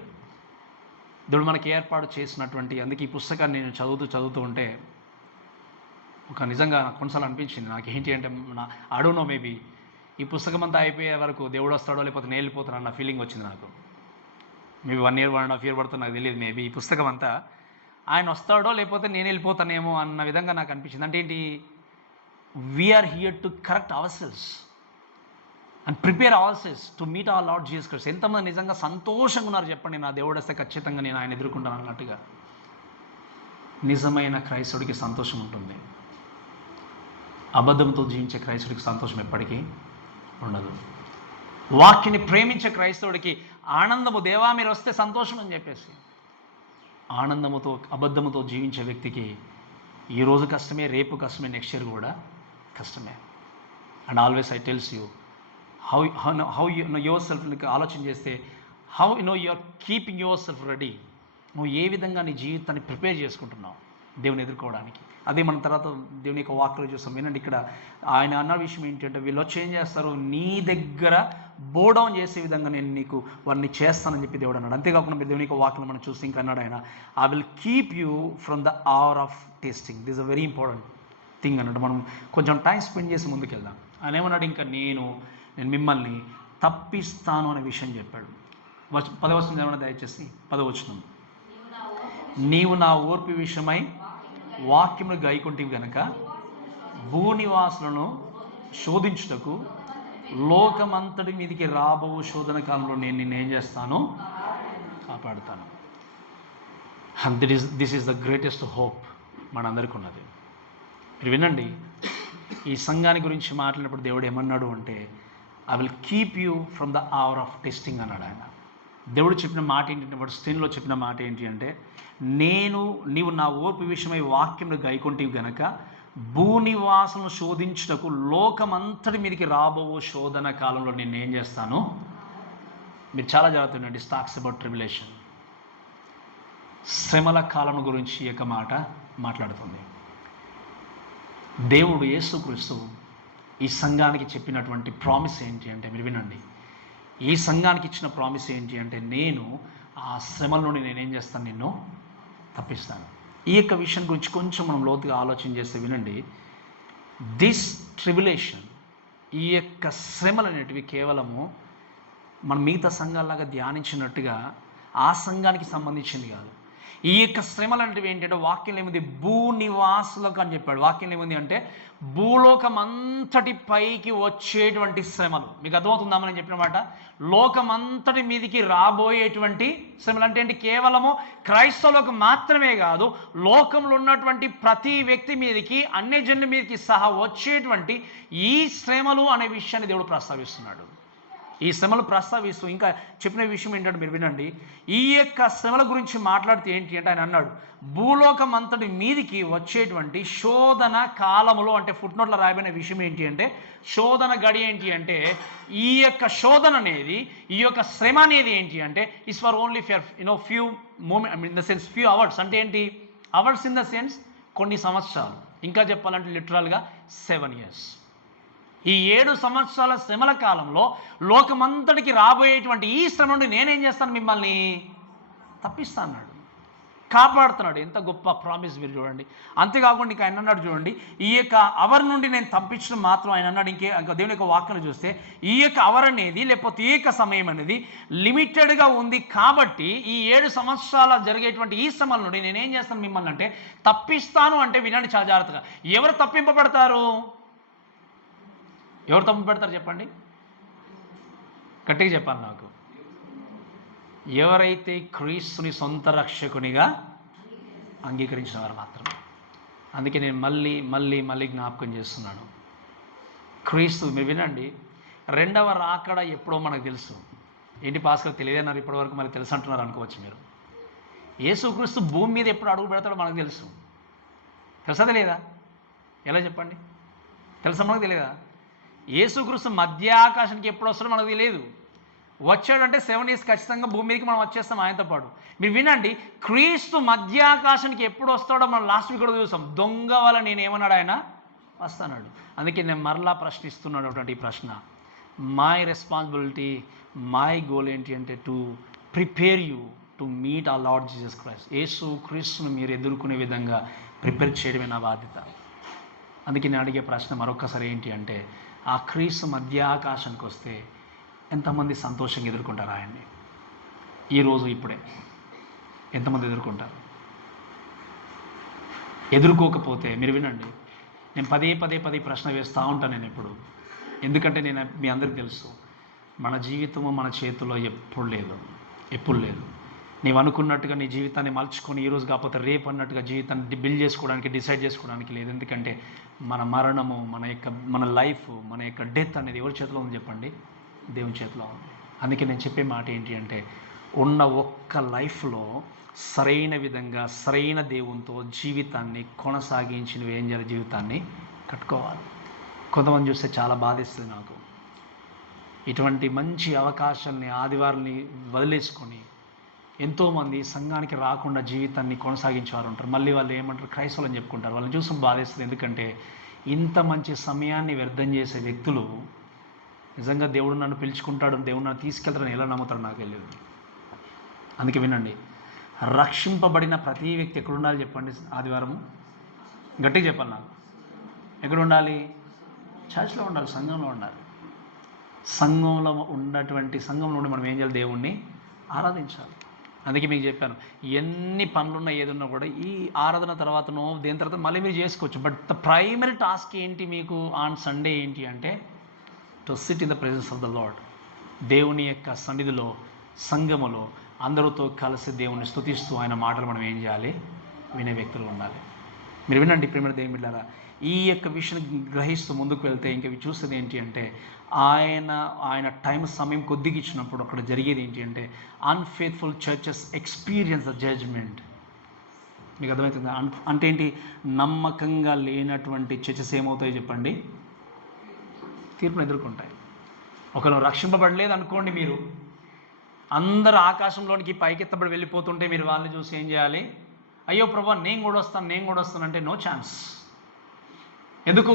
దేవుడు మనకి ఏర్పాటు చేసినటువంటి, అందుకే ఈ పుస్తకాన్ని నేను చదువుతూ ఉంటే ఒక నిజంగా నాకు కొన్నిసార్లు అనిపించింది, నాకు ఏంటి అంటే, ఐ డోంట్ నో, మేబీ ఈ పుస్తకం అంతా అయిపోయే వరకు దేవుడు వస్తాడో లేకపోతే నేను వెళ్ళిపోతాను అన్న ఫీలింగ్ వచ్చింది నాకు. మేబీ 1 year 1.5 year పడుతుంది, నాకు తెలియదు. మేబీ ఈ పుస్తకం అంతా ఆయన వస్తాడో లేకపోతే నేను వెళ్ళిపోతానేమో అన్న విధంగా నాకు అనిపించింది. అంటే ఏంటి? We are here to correct ourselves and prepare ourselves to meet our Lord Jesus Christ. ఎంతమంది నిజంగా సంతోషంగా ఉన్నారు చెప్పండి? నా దేవుడు వస్తే ఖచ్చితంగా నేను ఆయన ఎదుర్కొంటాను అన్నట్టుగా. నిజమైన క్రైస్తవుడికి సంతోషం ఉంటుంది. అబద్ధంతో జీవించే క్రైస్తవుడికి సంతోషం ఎప్పటికీ ఉండదు. వాక్యాన్ని ప్రేమించే క్రైస్తవుడికి ఆనందము, దేవా మీరు వస్తే సంతోషం అని చెప్పేసి. ఆనందముతో అబద్ధముతో జీవించే వ్యక్తికి ఈరోజు కష్టమే, రేపు కష్టమే, నెక్స్ట్ ఇయర్ కూడా కష్టమే. And always I tells you how you know yourself. ఆలోచన చేస్తే how you know you are keeping yourself ready. నువ్వు ఏ విధంగా నీ జీవితాన్ని ప్రిపేర్ చేసుకుంటున్నావు దేవుని ఎదుర్కోవడానికి. అదే మన తర్వాత దేవుని యొక్క వాక్యలో చూస్తాం. వినండి, ఇక్కడ ఆయన అన్న విషయం ఏంటంటే, వీళ్ళు వచ్చి ఏం చేస్తారు? నీ దగ్గర బోడౌన్ చేసే విధంగా నేను నీకు వారిని చేస్తానని చెప్పి దేవుడు అన్నాడు. అంతేకాకుండా మీరు దేవుని యొక్క వాక్యం మనం చూస్తే ఇంకా అన్నాడు ఆయన, I will keep you from the hour of testing. This a very important thing అన్నట్టు. మనం కొంచెం టైం స్పెండ్ చేసి ముందుకు వెళ్దాం. ఆయన ఏమన్నాడు, ఇంకా నేను మిమ్మల్ని తప్పిస్తాను అనే విషయం చెప్పాడు. 10వ వచనం ఏమన్నా దయచేసి 10వ వచనం, నీవు నా ఓర్పు విషయమై వాక్యమును గైకొంటివి గనక భూనివాసులను శోధించుటకు లోకమంతటి మీదికి రాబో శోధన కాలంలో నేను నిన్ను ఏం చేస్తాను, కాపాడుతాను. And this is the greatest hope మనందరికీ ఉన్నది. మీరు వినండి, ఈ సంఘాన్ని గురించి మాట్లాడినప్పుడు దేవుడు ఏమన్నాడు అంటే, I will keep you from the hour of testing అన్నాడు ఆయన. దేవుడు చెప్పిన మాట ఏంటంటే, వాడు స్క్రీన్లో చెప్పిన మాట ఏంటి అంటే, నీవు నా ఓర్పు విషయమై వాక్యమును గైకొంటివి గనక భూనివాసులను శోధించుటకు లోకమంతటి మీదకి రాబో శోధన కాలంలో నేను ఏం చేస్తాను. మీరు చాలా జాగ్రత్తగా ఉండండి. టాక్స్ అబౌట్ ట్రిబులేషన్, శ్రమల కాలం గురించి ఈ యొక్క మాట మాట్లాడుతుంది. దేవుడు యేసుక్రీస్తు ఈ సంఘానికి చెప్పినటువంటి ప్రామిస్ ఏంటి అంటే, మీరు వినండి, ఈ సంఘానికి ఇచ్చిన ప్రామిస్ ఏంటి అంటే, నేను ఆ శ్రమల నుండి నేనేం చేస్తాను, నిన్ను తప్పిస్తాను. ఈ యొక్క విషయం గురించి కొంచెం మనం లోతుగా ఆలోచన చేస్తే వినండి, దిస్ ట్రిబులేషన్, ఈ యొక్క శ్రమలు అనేటివి కేవలము మనం మిగతా సంఘాలలాగా ధ్యానించినట్టుగా ఆ సంఘానికి సంబంధించింది కాదు. ఈ యొక్క శ్రమలు అనేటివి ఏంటంటే, వాక్యం ఏముంది, భూనివాసులకు అని చెప్పాడు. వాక్యం ఏముంది అంటే, భూలోకం అంతటి పైకి వచ్చేటువంటి శ్రమలు. మీకు అర్థమవుతుందామని నేను చెప్పిన మాట, లోకమంతటి మీదికి రాబోయేటువంటి శ్రమలు అంటే ఏంటి, కేవలము క్రైస్తవులకు మాత్రమే కాదు, లోకంలో ఉన్నటువంటి ప్రతి వ్యక్తి మీదకి, అన్యజనుల మీదకి సహా వచ్చేటువంటి ఈ శ్రమలు అనే విషయాన్ని దేవుడు ప్రస్తావిస్తున్నాడు. ఈ శ్రమలు ప్రస్తావిస్తూ ఇంకా చెప్పిన విషయం ఏంటంటే, మీరు వినండి, ఈ యొక్క శ్రమల గురించి మాట్లాడితే ఏంటి అంటే, ఆయన అన్నాడు, భూలోకం అంతటి మీదికి వచ్చేటువంటి శోధన కాలములో, అంటే ఫుట్ నోట్లో రాయబడిన విషయం ఏంటి అంటే, శోధన గడి ఏంటి అంటే, ఈ యొక్క శోధన అనేది, ఈ యొక్క శ్రమ అనేది ఏంటి అంటే, is for only for few moment, in the sense few hours. అంటే ఏంటి, అవర్స్ ఇన్ ద సెన్స్ కొన్ని సంవత్సరాలు, ఇంకా చెప్పాలంటే లిటరల్గా 7 years. ఈ 7 సంవత్సరాల శ్రమల కాలంలో లోకమంతటికి రాబోయేటువంటి ఈ శ్రమ నుండి నేనేం చేస్తాను, మిమ్మల్ని తప్పిస్తాను అన్నాడు, కాపాడుతున్నాడు. ఎంత గొప్ప ప్రామిస్ మీరు చూడండి. అంతేకాకుండా ఇంకా ఆయన అన్నాడు చూడండి, ఈ యొక్క అవర్ నుండి నేను తప్పించడం మాత్రం ఆయన అన్నాడు. ఇంకా దేవుని యొక్క వాక్యం చూస్తే, ఈ యొక్క అవర్ అనేది, లేకపోతే ఈ యొక్క సమయం అనేది లిమిటెడ్గా ఉంది. కాబట్టి ఈ 7 సంవత్సరాల జరిగేటువంటి ఈ శ్రమల నుండి నేనేం చేస్తాను మిమ్మల్ని అంటే, తప్పిస్తాను. అంటే వినండి చాలా జాగ్రత్తగా, ఎవరు తప్పింపబడతారు, ఎవరు తప్పు పెడతారు చెప్పండి, గట్టిగా చెప్పాలి నాకు. ఎవరైతే క్రీస్తుని సొంత రక్షకునిగా అంగీకరించిన వారు మాత్రమే. అందుకే నేను మళ్ళీ మళ్ళీ మళ్ళీ జ్ఞాపకం చేస్తున్నాను, క్రీస్తు, మీరు వినండి, రెండవ రాకడ ఎప్పుడో మనకు తెలుసు. ఏంటి పాస్కర్ తెలియదన్నారు ఇప్పటివరకు, మరి తెలుసు అంటున్నారు అనుకోవచ్చు మీరు. యేసుక్రీస్తు భూమి మీద ఎప్పుడు అడుగు పెడతాడో మనకు తెలుసు. తెలుసా తెలియదా, ఎలా చెప్పండి, తెలుసా మనకు తెలియదా? యేసుక్రీస్తు మధ్యాకాశానికి ఎప్పుడు వస్తాడో మనకు తెలియదు. వచ్చాడంటే 7 years ఖచ్చితంగా భూమి మీదకి మనం వచ్చేస్తాం ఆయనతో పాటు. మీరు వినండి, క్రీస్తు మధ్యాకాశానికి ఎప్పుడు వస్తాడో మనం లాస్ట్ వీక్ కూడా చూసాం. దొంగ వల్ల నేను ఏమన్నాడు, ఆయన వస్తాడు. అందుకే నేను మరలా ప్రశ్నిస్తున్నాడు ఈ ప్రశ్న, మై రెస్పాన్సిబిలిటీ, మై గోల్ ఏంటి అంటే, to prepare you to meet ఆ లార్డ్ జీసస్ క్రైస్ట్. యేసు క్రీస్తును మీరు ఎదుర్కొనే విధంగా ప్రిపేర్ చేయడమే నా బాధ్యత. అందుకే నేను అడిగే ప్రశ్న మరొకసారి ఏంటి అంటే, ఆ క్రీస్తు మధ్యాకాశానికి వస్తే ఎంతమంది సంతోషంగా ఎదుర్కొంటారు ఆయన్ని? ఈరోజు ఇప్పుడే ఎంతమంది ఎదుర్కొంటారు? ఎదుర్కోకపోతే మీరు వినండి, నేను పదే ప్రశ్న వేస్తూ ఉంటాను నేను ఎప్పుడు. ఎందుకంటే నేను మీ అందరికీ తెలుసు, మన జీవితము మన చేతుల్లో ఎప్పుడు లేదు. నీవు అనుకున్నట్టుగా నీ జీవితాన్ని మలుచుకొని ఈరోజు కాకపోతే రేపు అన్నట్టుగా జీవితాన్ని బిల్డ్ చేసుకోవడానికి, డిసైడ్ చేసుకోవడానికి లేదు. ఎందుకంటే మన మరణము, మన లైఫ్, మన యొక్క డెత్ అనేది ఎవరి చేతిలో ఉంది చెప్పండి? దేవుని చేతిలో ఉంది. అందుకే నేను చెప్పే మాట ఏంటి అంటే, ఉన్న ఒక్క లైఫ్లో సరైన విధంగా సరైన దేవునితో జీవితాన్ని కొనసాగించి నువ్వేం చేయాలి, జీవితాన్ని కట్టుకోవాలి. కొంతమంది చూస్తే చాలా బాధిస్తుంది నాకు, ఇటువంటి మంచి అవకాశాలని, ఆదివారాన్ని వదిలేసుకొని ఎంతోమంది సంఘానికి రాకుండా జీవితాన్ని కొనసాగించేవారు ఉంటారు. మళ్ళీ వాళ్ళు ఏమంటారు, క్రైస్తవులు అని చెప్పుకుంటారు. వాళ్ళని చూసి బాధేస్తుంది. ఎందుకంటే ఇంత మంచి సమయాన్ని వ్యర్థం చేసే వ్యక్తులు నిజంగా దేవుడు నన్ను పిలుచుకుంటాడు, దేవుడు నన్ను తీసుకెళ్తాడని ఎలా నమ్ముతాడు నాకు తెలియదు. అందుకే వినండి, రక్షింపబడిన ప్రతి వ్యక్తి ఎక్కడ ఉండాలి చెప్పండి? ఆదివారము గట్టిగా చెప్పాలి నాకు. ఎక్కడ ఉండాలి? చర్చ్లో ఉండాలి, సంఘంలో ఉండాలి. సంఘంలో ఉన్నటువంటి సంఘంలో ఉండి మనం ఏం చేయాలి? దేవుణ్ణి ఆరాధించాలి. అందుకే మీకు చెప్పాను, ఎన్ని పనులున్నా ఏదున్నా కూడా ఈ ఆరాధన తర్వాతనో దేని తర్వాత మళ్ళీ మీరు చేసుకోవచ్చు. బట్ ద ప్రైమరీ టాస్క్ ఏంటి మీకు ఆన్ సండే ఏంటి అంటే to SIT in the presence of the lord. దేవుని యొక్క సన్నిధిలో, సంఘములో అందరితో కలిసి దేవుణ్ణి స్తుతిస్తూ ఆయన మాటలు మనం ఏం చేయాలి? వినే వ్యక్తులు ఉండాలి. మీరు వినండి ప్రేమ దేవుని బిడ్డలారా, ఈ యొక్క విషయం గ్రహిస్తూ ముందుకు వెళ్తే ఇంకా చూసేది ఏంటి అంటే ఆయన టైం సమయం కొద్దిగా ఇచ్చినప్పుడు అక్కడ జరిగేది ఏంటి అంటే unfaithful churches experience the judgement. మీకు అర్థమవుతుంది అంటే ఏంటి? నమ్మకంగా లేనటువంటి చర్చెస్ ఏమవుతాయి చెప్పండి? తీర్పును ఎదుర్కొంటాయి. ఒకరు రక్షింపబడలేదు అనుకోండి, మీరు అందరూ ఆకాశంలోనికి పైకెత్తబడి వెళ్ళిపోతుంటే మీరు వాళ్ళని చూసి ఏం చేయాలి? అయ్యో ప్రభా నేను కూడా వస్తాను అంటే నో ఛాన్స్. ఎందుకు?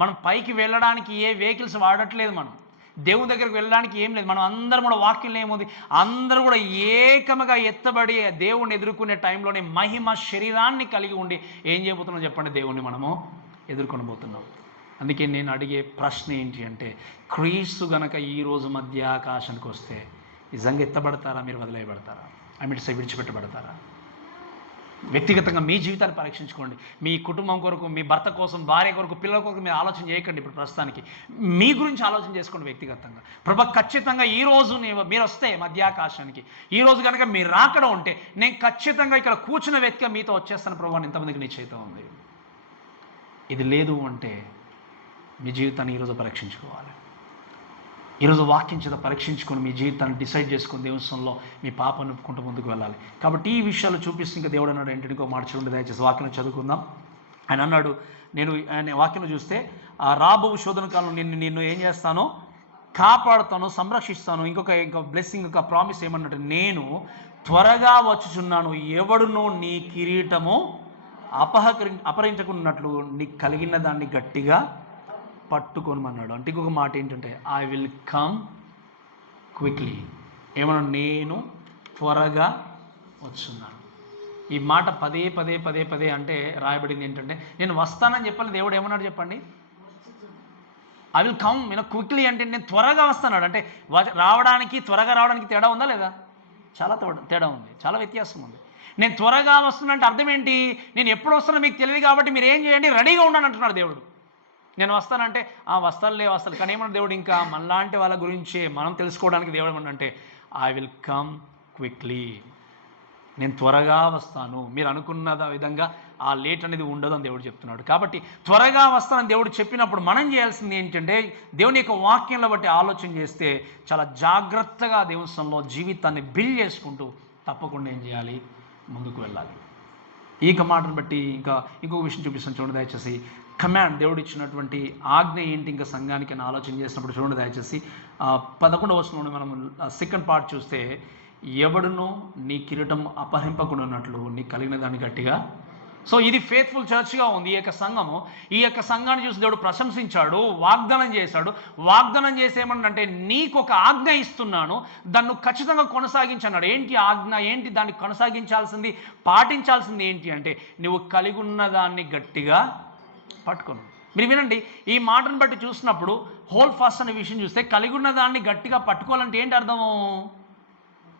మనం పైకి వెళ్ళడానికి ఏ వెహికల్స్ వాడట్లేదు, మనం దేవుని దగ్గరికి వెళ్ళడానికి ఏం లేదు. మనం అందరం కూడా వాక్యంలో ఏముంది? అందరూ కూడా ఏకముగా ఎత్తబడి దేవుణ్ణి ఎదుర్కొనే టైంలోనే మహిమ శరీరాన్ని కలిగి ఉండి ఏం చేయబోతున్నాం చెప్పండి? దేవుణ్ణి మనము ఎదుర్కొనబోతున్నాం. అందుకే నేను అడిగే ప్రశ్న ఏంటి అంటే, క్రీస్తు గనక ఈరోజు మధ్య ఆకాశానికి వస్తే నిజంగా ఎత్తబడతారా? మీరు వదిలేయబడతారా? విడిచిపెట్టబడతారా? వ్యక్తిగతంగా మీ జీవితాన్ని పరీక్షించుకోండి. మీ కుటుంబం కొరకు, మీ భర్త కోసం, భార్య కొరకు, పిల్లల కొరకు మీరు ఆలోచన చేయకండి. ఇప్పుడు ప్రస్తుతానికి మీ గురించి ఆలోచన చేసుకోండి వ్యక్తిగతంగా. ప్రభా ఖచ్చితంగా ఈరోజు మీరు వస్తే మధ్యాకాశానికి, ఈరోజు కనుక మీరు రాకడ ఉంటే నేను ఖచ్చితంగా ఇక్కడ కూర్చున్న వ్యక్తిగా మీతో వచ్చేస్తాను ప్రభా, ఇంతమందికి నీ చేత ఉంది. ఇది లేదు అంటే మీ జీవితాన్ని ఈరోజు పరీక్షించుకోవాలి. ఈరోజు వాక్యం చేత పరీక్షించుకొని మీ జీవితాన్ని డిసైడ్ చేసుకుని దేవునిలో మీ పాపను ఒప్పుకుంటూ ముందుకు వెళ్ళాలి. కాబట్టి ఈ విషయాలు చూపిస్తూ ఇంకా దేవుడు అన్నాడు ఏంటంటే, ఇంకో మాట చూడండి దయచేసి, వాక్యం చదువుకుందాం. ఆయన అన్నాడు, ఆయన వాక్యం చూస్తే రాబో శోధన కాలం నిన్ను ఏం చేస్తానో కాపాడుతాను, సంరక్షిస్తాను. ఇంకొక బ్లెస్సింగ్, ఒక ప్రామిస్ ఏమన్నట్టు, నేను త్వరగా వచ్చుచున్నాను, ఎవడునో నీ కిరీటము అపహరించుకున్నట్లు నీకు కలిగిన దాన్ని గట్టిగా పట్టుకోనమన్నాడు. అంటే ఇంకొక మాట ఏంటంటే, ఐ విల్ కమ్ క్విక్లీ. ఏమన్నా? నేను త్వరగా వచ్చున్నాను. ఈ మాట పదే పదే అంటే రాయబడింది ఏంటంటే, నేను వస్తానని చెప్పాలి. దేవుడు ఏమన్నాడు చెప్పండి? ఐ విల్ కమ్ క్విక్లీ అంటే నేను త్వరగా వస్తాను అంటే రావడానికి, త్వరగా రావడానికి తేడా ఉందా లేదా? చాలా తేడా ఉంది, చాలా వ్యత్యాసం ఉంది. నేను త్వరగా వస్తున్నా అంటే అర్థం ఏంటి? నేను ఎప్పుడు వస్తున్నా మీకు తెలియదు కాబట్టి మీరు ఏం చేయండి? రెడీగా ఉండండి అంటున్నాడు దేవుడు. నేను వస్తానంటే వస్తాను కానీ ఏమన్నా దేవుడు ఇంకా మనలాంటి వాళ్ళ గురించి మనం తెలుసుకోవడానికి దేవుడు ఏమన్నంటే, ఐ విల్ కమ్ క్విక్లీ, నేను త్వరగా వస్తాను. మీరు అనుకున్న విధంగా ఆ లేట్ అనేది ఉండదు అని దేవుడు చెప్తున్నాడు. కాబట్టి త్వరగా వస్తానని దేవుడు చెప్పినప్పుడు మనం చేయాల్సింది ఏంటంటే, దేవుని యొక్క వాక్యంలో బట్టి ఆలోచన చేస్తే చాలా జాగ్రత్తగా దేవుని సన్నిధిలో జీవితాన్ని బిల్డ్ చేసుకుంటూ తప్పకుండా ఏం చేయాలి? ముందుకు వెళ్ళాలి. ఈ మాటను బట్టి ఇంకొక విషయం చూపిస్తాను చూడండి దయచేసి. కమాండ్, దేవుడు ఇచ్చినటువంటి ఆజ్ఞ ఏంటి ఇంకా సంఘానికి అని ఆలోచన చేసినప్పుడు చూడండి దయచేసి. 11వ వచనంలో మనం సెకండ్ పార్ట్ చూస్తే, ఎవడునో నీ కిరీటం అపహరింపకుండా ఉన్నట్లు నీకు కలిగిన దాన్ని గట్టిగా. సో ఇది ఫేత్ఫుల్ చర్చ్గా ఉంది ఈ యొక్క సంఘము. ఈ యొక్క సంఘాన్ని చూసి దేవుడు ప్రశంసించాడు, వాగ్దానం చేశాడు. వాగ్దానం చేసేమనంటే, నీకు ఒక ఆజ్ఞ ఇస్తున్నాను, దాన్ని ఖచ్చితంగా కొనసాగించన్నాడు. ఏంటి ఆజ్ఞ? ఏంటి దాన్ని కొనసాగించాల్సింది, పాటించాల్సింది ఏంటి అంటే, నువ్వు కలిగి ఉన్న దాన్ని గట్టిగా పట్టుకోను. మీరు వినండి, ఈ మాటను బట్టి చూసినప్పుడు హోల్ ఫాస్ట్ అనే విషయం చూస్తే, కలిగి ఉన్న దాన్ని గట్టిగా పట్టుకోవాలంటే ఏంటి అర్థము?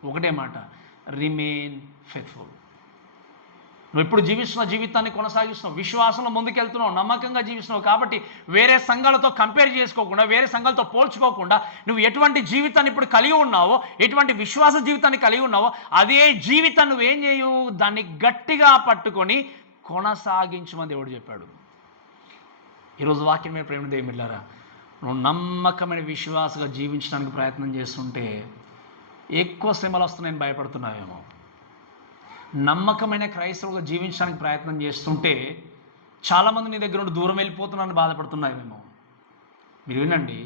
ఒకటే మాట, రిమైన్ ఫెయిత్ఫుల్. నువ్వు ఇప్పుడు జీవిస్తున్న జీవితాన్ని కొనసాగిస్తున్నావు, విశ్వాసంలో ముందుకెళ్తున్నావు, నమ్మకంగా జీవిస్తున్నావు. కాబట్టి వేరే సంఘాలతో కంపేర్ చేసుకోకుండా, వేరే సంఘాలతో పోల్చుకోకుండా, నువ్వు ఎటువంటి జీవితాన్ని ఇప్పుడు కలిగి ఉన్నావో, ఎటువంటి విశ్వాస జీవితాన్ని కలిగి ఉన్నావో, అదే జీవితాన్ని నువ్వేం చేయు? దాన్ని గట్టిగా పట్టుకొని కొనసాగించమని దేవుడు చెప్పాడు. ఈరోజు వాక్యం మీద ప్రేమ దేవుని బిడ్డలారా, నువ్వు నమ్మకమైన విశ్వాసగా జీవించడానికి ప్రయత్నం చేస్తుంటే ఎక్కువ శ్రమలు వస్తున్నాయని భయపడుతున్నావేమో. నమ్మకమైన క్రైస్తవుగా జీవించడానికి ప్రయత్నం చేస్తుంటే చాలామంది నీ దగ్గర నుండి దూరం వెళ్ళిపోతున్నారని బాధపడుతున్నావేమో. మీరు వినండి,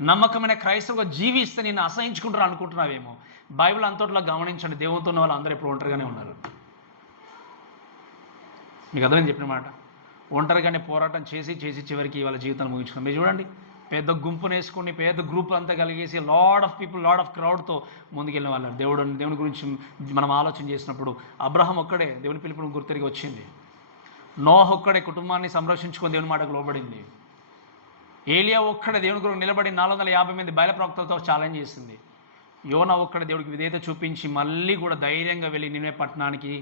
నమ్మకమైన క్రైస్తవుగా జీవిస్తే నేను అసహించుకుంటారు అనుకుంటున్నావేమో. బైబిల్ అంతట్లో గమనించండి, దేవునితో ఉన్న వాళ్ళు అందరూ ఇప్పుడు ఒంటరిగానే ఉన్నారు. మీకు అర్థమని చెప్పిన మాట, ఒంటరిగానే పోరాటం చేసి చివరికి వాళ్ళ జీవితాన్ని ముగించుకున్నారు. మీరు చూడండి, పెద్ద గుంపును వేసుకుని పెద్ద గ్రూప్ అంతా కలిగేసి lot of people, lot of క్రౌడ్తో ముందుకెళ్ళిన వాళ్ళు. దేవుని గురించి మనం ఆలోచన చేసినప్పుడు అబ్రహాం ఒక్కడే దేవుని పిలుపును గుర్తిరిగి వచ్చింది. నోహ ఒక్కడే కుటుంబాన్ని సంరక్షించుకొని దేవుని మాటకు లోబడింది. ఏలియా ఒక్కడే దేవుని గురించి నిలబడి 450 మంది బయలు ప్రవక్తలతో ఛాలెంజ్ చేసింది. యోనా ఒక్కడే దేవుడికి విధేయత చూపించి మళ్ళీ కూడా ధైర్యంగా వెళ్ళి నినే పట్టణానికి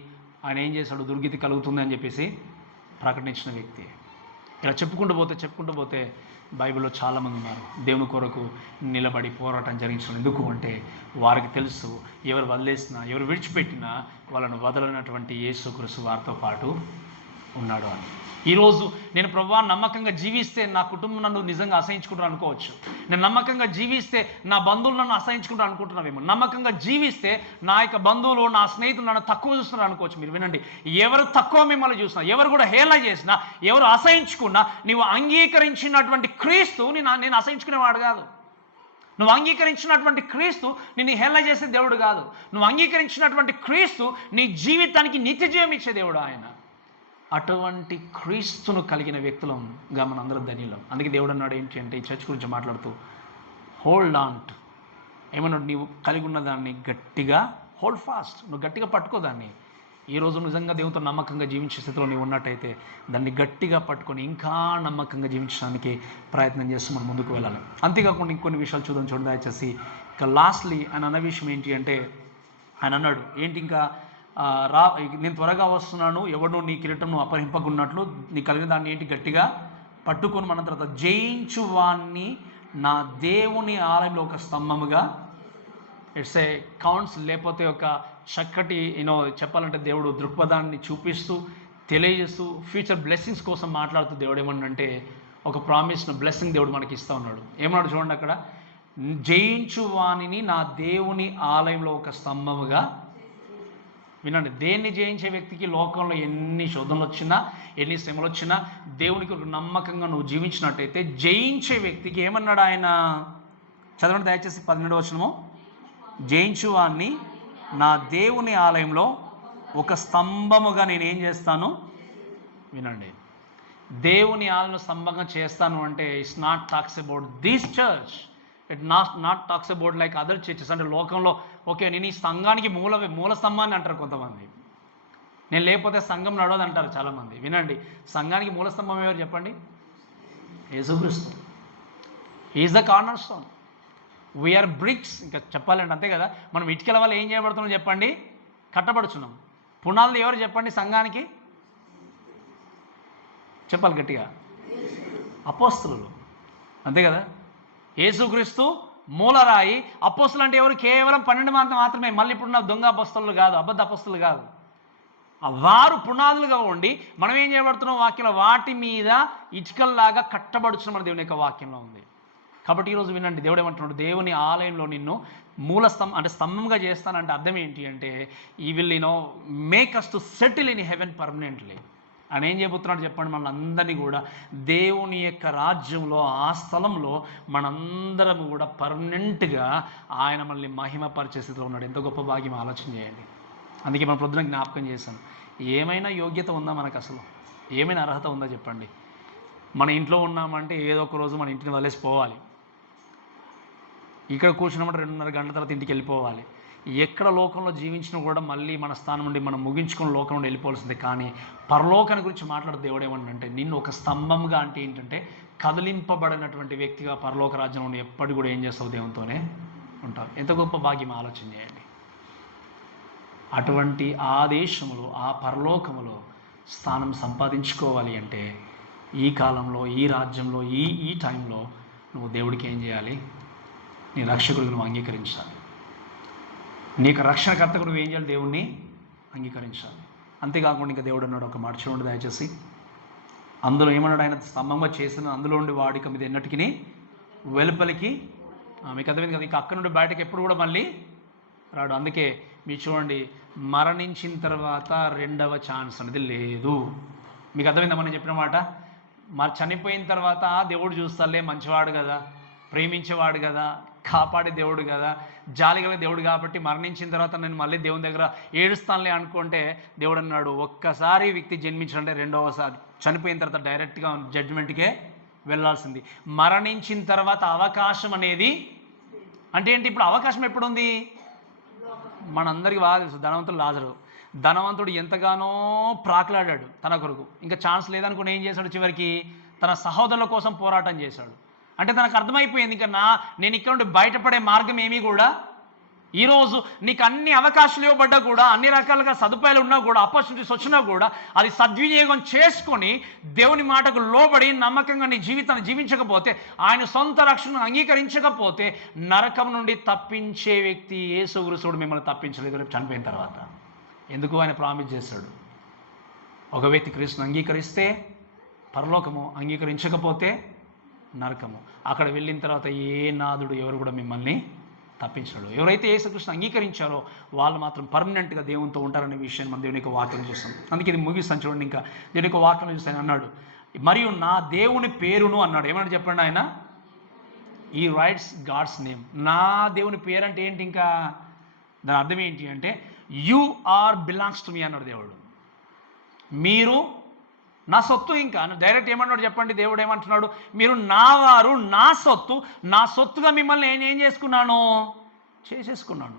ఆయన ఏం చేశాడు, దుర్గతి కలుగుతుంది అని చెప్పేసి ప్రకటించిన వ్యక్తి. ఇలా చెప్పుకుంటూ పోతే బైబిల్లో చాలామంది ఉన్నారు దేవుని కొరకు నిలబడి పోరాటం జరిగించడం. ఎందుకు అంటే వారికి తెలుసు, ఎవరు వదిలేసినా ఎవరు విడిచిపెట్టినా వాళ్ళను వదలనటువంటి యేసుక్రీస్తు వారితో పాటు ఉన్నాడు అని. ఈరోజు నేను ప్రభువా నమ్మకంగా జీవిస్తే నా కుటుంబం నన్ను నిజంగా అసహించుకుంటాను అనుకోవచ్చు. నేను నమ్మకంగా జీవిస్తే నా బంధువులు నన్ను అసహించుకుంటాను అనుకుంటున్నావేమో. నమ్మకంగా జీవిస్తే నా యొక్క బంధువులు, నా స్నేహితులు నన్ను తక్కువ చూస్తున్నారు అనుకోవచ్చు. మీరు వినండి, ఎవరు తక్కువ మిమ్మల్ని చూసినా, ఎవరు కూడా హేళన చేసినా, ఎవరు అసహించుకున్నా, నీవు అంగీకరించినటువంటి క్రీస్తు నేను అసహించుకునేవాడు కాదు. నువ్వు అంగీకరించినటువంటి క్రీస్తు నిన్ను హేళన చేసే దేవుడు కాదు. నువ్వు అంగీకరించినటువంటి క్రీస్తు నీ జీవితానికి నిత్యజీవం ఇచ్చే దేవుడు ఆయన. అటువంటి క్రీస్తును కలిగిన వ్యక్తులంగా మనందరం ధన్యులం. అందుకే దేవుడు అన్నాడు ఏంటి అంటే, ఈ చర్చ్ గురించి మాట్లాడుతూ, హోల్డ్ ఆన్ టు, ఏమన్నాడు, నీవు కలిగి ఉన్న దాన్ని గట్టిగా హోల్డ్ ఫాస్ట్, నువ్వు గట్టిగా పట్టుకోదాన్ని. ఈరోజు నిజంగా దేవునితో నమ్మకంగా జీవించే స్థితిలో నీవు ఉన్నట్టయితే దాన్ని గట్టిగా పట్టుకొని ఇంకా నమ్మకంగా జీవించడానికి ప్రయత్నం చేస్తూ మనం ముందుకు వెళ్ళాలి. అంతేకాకుండా ఇంకొన్ని విషయాలు చూడండి దయచేసి. ఇక లాస్ట్లీ ఆయన అన్న విషయం ఏంటి అంటే, ఆయన అన్నాడు ఏంటి, ఇంకా నేను త్వరగా వస్తున్నాను, ఎవడో నీ కిరీటం నువ్వు అపహరింపకున్నట్లు నీ కలిగిన దాన్ని ఏంటి గట్టిగా పట్టుకొని, మన తర్వాత జయించు వాణ్ణి నా దేవుని ఆలయంలో ఒక స్తంభముగా, ఇట్స్ ఏ కౌంట్స్, లేకపోతే ఒక చక్కటి చెప్పాలంటే దేవుడు దృక్పథాన్ని చూపిస్తూ తెలియజేస్తూ ఫ్యూచర్ బ్లెస్సింగ్స్ కోసం మాట్లాడుతూ దేవుడు ఏమన్నంటే ఒక ప్రామిస్ను బ్లెస్సింగ్ దేవుడు మనకి ఇస్తూ ఉన్నాడు. ఏమన్నాడు చూడండి అక్కడ, జయించు వాణిని నా దేవుని ఆలయంలో ఒక స్తంభముగా. వినండి, దేన్ని జయించే వ్యక్తికి లోకంలో ఎన్ని శోధనలు వచ్చినా, ఎన్ని శ్రమలు వచ్చినా, దేవునికి నమ్మకంగా నువ్వు జీవించినట్టయితే జయించే వ్యక్తికి ఏమన్నాడు ఆయన, చదవండి దయచేసి 12వ వచనము, జయించు వాణ్ణి నా దేవుని ఆలయంలో ఒక స్తంభముగా నేనేం చేస్తాను. వినండి, దేవుని ఆలయంలో స్తంభంగా చేస్తాను అంటే it's not talks about this church, it not talks about like other churches. అంటే లోకంలో ఓకే నేను ఈ సంఘానికి మూల స్తంభాన్ని అంటారు కొంతమంది, నేను లేకపోతే సంఘం నడవదు అంటారు చాలామంది. వినండి, సంఘానికి మూల స్తంభం ఎవరు చెప్పండి, Yesu Kristu. Is the corner stone, we are bricks. ఇంకా చెప్పాలంటే అంతే కదా, మనం ఇటుకల వల్ల ఏం చేయబడుతున్నాం చెప్పండి, కట్టబడుచున్నాం. పునాదులు ఎవరు చెప్పండి సంఘానికి, చెప్పాలి గట్టిగా, అపోస్తలులు, అంతే కదా. యేసుక్రీస్తు మూలరాయి, అపోస్తలు అంటే ఎవరు, కేవలం 12 మంది మాత్రమే. మళ్ళీ ఇప్పుడున్న దొంగ అపోస్తలు కాదు, అబద్ధ అపోస్తలు కాదు. వారు పునాదులుగా ఉండి మనం ఏం చేయబడుతున్నాం వాక్యంలో, వాటి మీద ఇటుకల్లాగా కట్టబడుచున్నాం మన దేవుని యొక్క వాక్యంలో ఉంది. కాబట్టి ఈరోజు వినండి, దేవుడు ఏమంటున్నాడు, దేవుని ఆలయంలో నిన్ను అంటే స్తంభంగా చేస్తానంటే అర్థం ఏంటి అంటే, he will make us to settle in heaven permanently. ఆయన ఏం చేయబోతున్నాడు చెప్పండి, మనందరినీ కూడా దేవుని యొక్క రాజ్యంలో, ఆ స్థలంలో మనందరము కూడా పర్మనెంట్గా ఆయన మనల్ని మహిమపరిచే స్థితిలో ఉన్నాడు. ఎంత గొప్ప భాగ్యం ఆలోచన చేయండి. అందుకే మనం పొద్దున జ్ఞాపకం చేశాను, ఏమైనా యోగ్యత ఉందా మనకు, అసలు ఏమైనా అర్హత ఉందా చెప్పండి. మన ఇంట్లో ఉన్నామంటే ఏదో ఒక రోజు మన ఇంటిని వదిలేసి పోవాలి. ఇక్కడ కూర్చున్నామంటే 2.5 గంటల తర్వాత ఇంటికి వెళ్ళిపోవాలి. ఎక్కడ లోకంలో జీవించినా కూడా మళ్ళీ మన స్థానం నుండి మనం ముగించుకుని లోకం నుండి వెళ్ళిపోవాల్సిందే. కానీ పరలోకాన్ని గురించి మాట్లాడే దేవుడు ఏమంటే, నిన్ను ఒక స్తంభంగా అంటే ఏంటంటే కదిలింపబడినటువంటి వ్యక్తిగా పరలోక రాజ్యంలో నుండి ఎప్పటికి కూడా ఏం చేస్తావు, దేవునితోనే ఉంటావు. ఎంత గొప్ప భాగ్యం ఆలోచన చేయండి. అటువంటి ఆ దేశంలో, ఆ పరలోకములో స్థానం సంపాదించుకోవాలి అంటే ఈ కాలంలో, ఈ రాజ్యంలో, ఈ టైంలో నువ్వు దేవుడికి ఏం చేయాలి, నీ రక్షకుడికి నువ్వు అంగీకరించాలి. నీకు రక్షణకర్తకు నువ్వు ఏం చేయాలి, దేవుణ్ణి అంగీకరించాలి. అంతేకాకుండా ఇంకా దేవుడు అన్నాడు ఒక మాట చూడండి దయచేసి. అందులో ఏమన్నాడు ఆయన, స్తంభంగా చేసిన అందులో ఉండి వాడిక మీద ఎన్నటికి వెలుపలికి, మీకు అర్థమైంది కదా, ఇక అక్కడ నుండి బయటకు ఎప్పుడు కూడా మళ్ళీ రాడు. అందుకే మీరు చూడండి, మరణించిన తర్వాత రెండవ ఛాన్స్ అనేది లేదు. మీకు అర్థమైందా మనం చెప్పిన మాట, మరి చనిపోయిన తర్వాత దేవుడు చూస్తాలే, మంచివాడు కదా, ప్రేమించేవాడు కదా, కాపాడే దేవుడు కదా, జాలిగల దేవుడు కాబట్టి మరణించిన తర్వాత నేను మళ్ళీ దేవుని దగ్గర ఏడుస్తానులే అనుకుంటే, దేవుడు అన్నాడు ఒక్కసారి వ్యక్తి జన్మించాలంటే రెండవసారి చనిపోయిన తర్వాత డైరెక్ట్గా జడ్జిమెంట్కే వెళ్ళాల్సింది. మరణించిన తర్వాత అవకాశం అనేది అంటే ఏంటి? ఇప్పుడు అవకాశం ఎప్పుడుంది? మనందరికీ బాగా తెలుసు, ధనవంతుడు లాజరు. ధనవంతుడు ఎంతగానో ప్రాకులాడాడు తన కొరకు, ఇంకా ఛాన్స్ లేదనుకుని ఏం చేశాడు? చివరికి తన సహోదరుల కోసం పోరాటం చేశాడు. అంటే తనకు అర్థమైపోయింది, ఇంకా నేను ఇక్కడ నుండి బయటపడే మార్గం ఏమీ కూడా. ఈరోజు నీకు అన్ని అవకాశాలు ఇవ్వబడ్డా కూడా, అన్ని రకాలుగా సదుపాయాలు ఉన్నా కూడా, ఆపర్చునిటీస్ వచ్చినా కూడా అది సద్వినియోగం చేసుకొని దేవుని మాటకు లోబడి నమ్మకంగా నీ జీవితాన్ని జీవించకపోతే, ఆయన సొంత రక్షణను అంగీకరించకపోతే నరకం నుండి తప్పించే వ్యక్తి యేసుక్రీస్తుడు మిమ్మల్ని తప్పించలేదు రేపు చనిపోయిన తర్వాత. ఎందుకు? ఆయన ప్రామిస్ చేశాడు. ఒక వ్యక్తి క్రీస్తుని అంగీకరిస్తే పరలోకము, అంగీకరించకపోతే నరకము. అక్కడ వెళ్ళిన తర్వాత ఏ నాదుడు ఎవరు కూడా మిమ్మల్ని తప్పించాడు. ఎవరైతే యేసుక్రీస్తు అంగీకరించారో వాళ్ళు మాత్రం పర్మనెంట్గా దేవునితో ఉంటారనే విషయాన్ని మనం దేవుని యొక్క వాక్యం చూస్తాం. అందుకే ఇది ముగిస్తాను చూడండి. ఇంకా దేవుని యొక్క వాక్యం చూస్తాను అన్నాడు, మరియు నా దేవుని పేరును అన్నాడు. ఏమన్నా చెప్పండి ఆయన? ఈ రైట్స్ గాడ్స్ నేమ్. నా దేవుని పేరు అంటే ఏంటి? ఇంకా దాని అర్థం ఏంటి అంటే you are belongs to me అన్నాడు దేవుడు. మీరు నా సొత్తు. ఇంకా డైరెక్ట్ ఏమన్నాడు చెప్పండి? దేవుడు ఏమంటున్నాడు? మీరు నా వారు, నా సొత్తు, నా సొత్తుగా మిమ్మల్ని నేనేం చేసుకున్నాను? చేసేసుకున్నాను.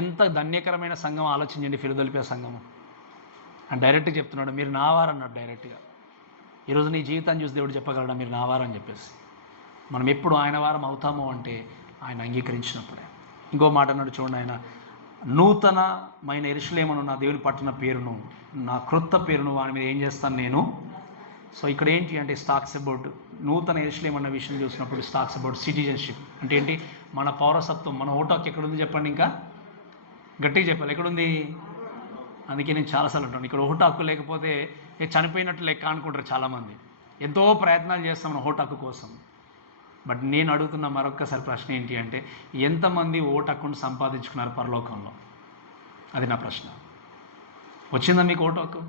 ఎంత ధన్యకరమైన సంఘం ఆలోచించండి, ఫిలదెల్ఫియా సంఘము. అని డైరెక్ట్గా చెప్తున్నాడు, మీరు నా వారు అన్నాడు డైరెక్ట్గా. ఈరోజు నీ జీవితాన్ని చూసి దేవుడు చెప్పగలడా మీరు నా వారు అని చెప్పేసి? మనం ఎప్పుడు ఆయన వారం అవుతాము అంటే ఆయన అంగీకరించినప్పుడే. ఇంకో మాట అన్నాడు చూడండి, ఆయన నూతనమైన యెరూషలేమును నా దేవుని పట్టణ పేరును, నా క్రొత్త పేరును వాని మీద ఏం చేస్తాను నేను. సో ఇక్కడ ఏంటి అంటే స్టాక్స్ అబౌట్ నూతన యెరూషలేము అన్న విషయం చూసినప్పుడు స్టాక్స్ అబౌట్ సిటిజన్షిప్ అంటే ఏంటి? మన పౌరసత్వం, మన ఓటు హక్కు ఎక్కడుంది చెప్పండి? ఇంకా గట్టిగా చెప్పాలి, ఎక్కడుంది? అందుకే నేను చాలాసార్లు అంటాను, ఇక్కడ ఓటు హక్కు లేకపోతే చనిపోయినట్టు లెక్క అనుకుంటారు చాలామంది. ఎంతో ప్రయత్నాలు చేస్తాం మన ఓటు హక్కు కోసం. బట్ నేను అడుగుతున్న మరొక్కసారి ప్రశ్న ఏంటి అంటే ఎంతమంది ఓటు హక్కును సంపాదించుకున్నారు పరలోకంలో? అది నా ప్రశ్న. వచ్చిందా మీకు ఓటు హక్కు?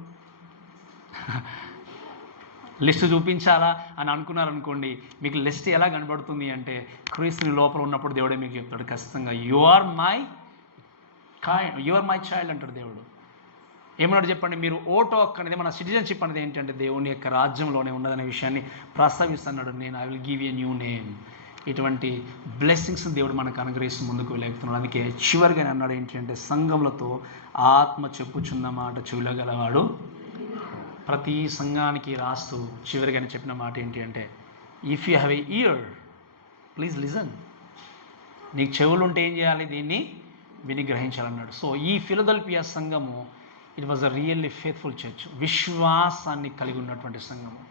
లిస్టు చూపించాలా అని అనుకున్నారనుకోండి, మీకు లిస్ట్ ఎలా కనబడుతుంది అంటే క్రీస్తుని లోపల ఉన్నప్పుడు దేవుడే మీకు చెప్తాడు ఖచ్చితంగా, యు ఆర్ మై చైల్డ్ అంటాడు దేవుడు. ఏమన్నాడు చెప్పండి? మీరు ఓటు హక్కు అనేది, మన సిటిజన్షిప్ అనేది ఏంటంటే దేవుని యొక్క రాజ్యంలోనే ఉన్నదనే విషయాన్ని ప్రస్తావిస్తున్నాడు. నేను I will give a new name. ఇటువంటి బ్లెస్సింగ్స్ని దేవుడు మనకు అనుగ్రహిస్తూ ముందుకు వెళ్ళేస్తున్నాడు. అందుకే చివరిగా అన్నాడు ఏంటంటే సంఘములతో ఆత్మ చెప్పుచున్న మాట చెవులగలవాడు. ప్రతి సంఘానికి రాస్తూ చివరిగానే చెప్పిన మాట ఏంటి అంటే if you have a year please listen. నీకు చెవులు ఉంటే ఏం చేయాలి? దీన్ని విని గ్రహించాలన్నాడు. సో ఈ ఫిలదెల్ఫియా సంఘము it was a really faithful church. విశ్వాసాన్ని కలిగి ఉన్నటువంటి సంఘము.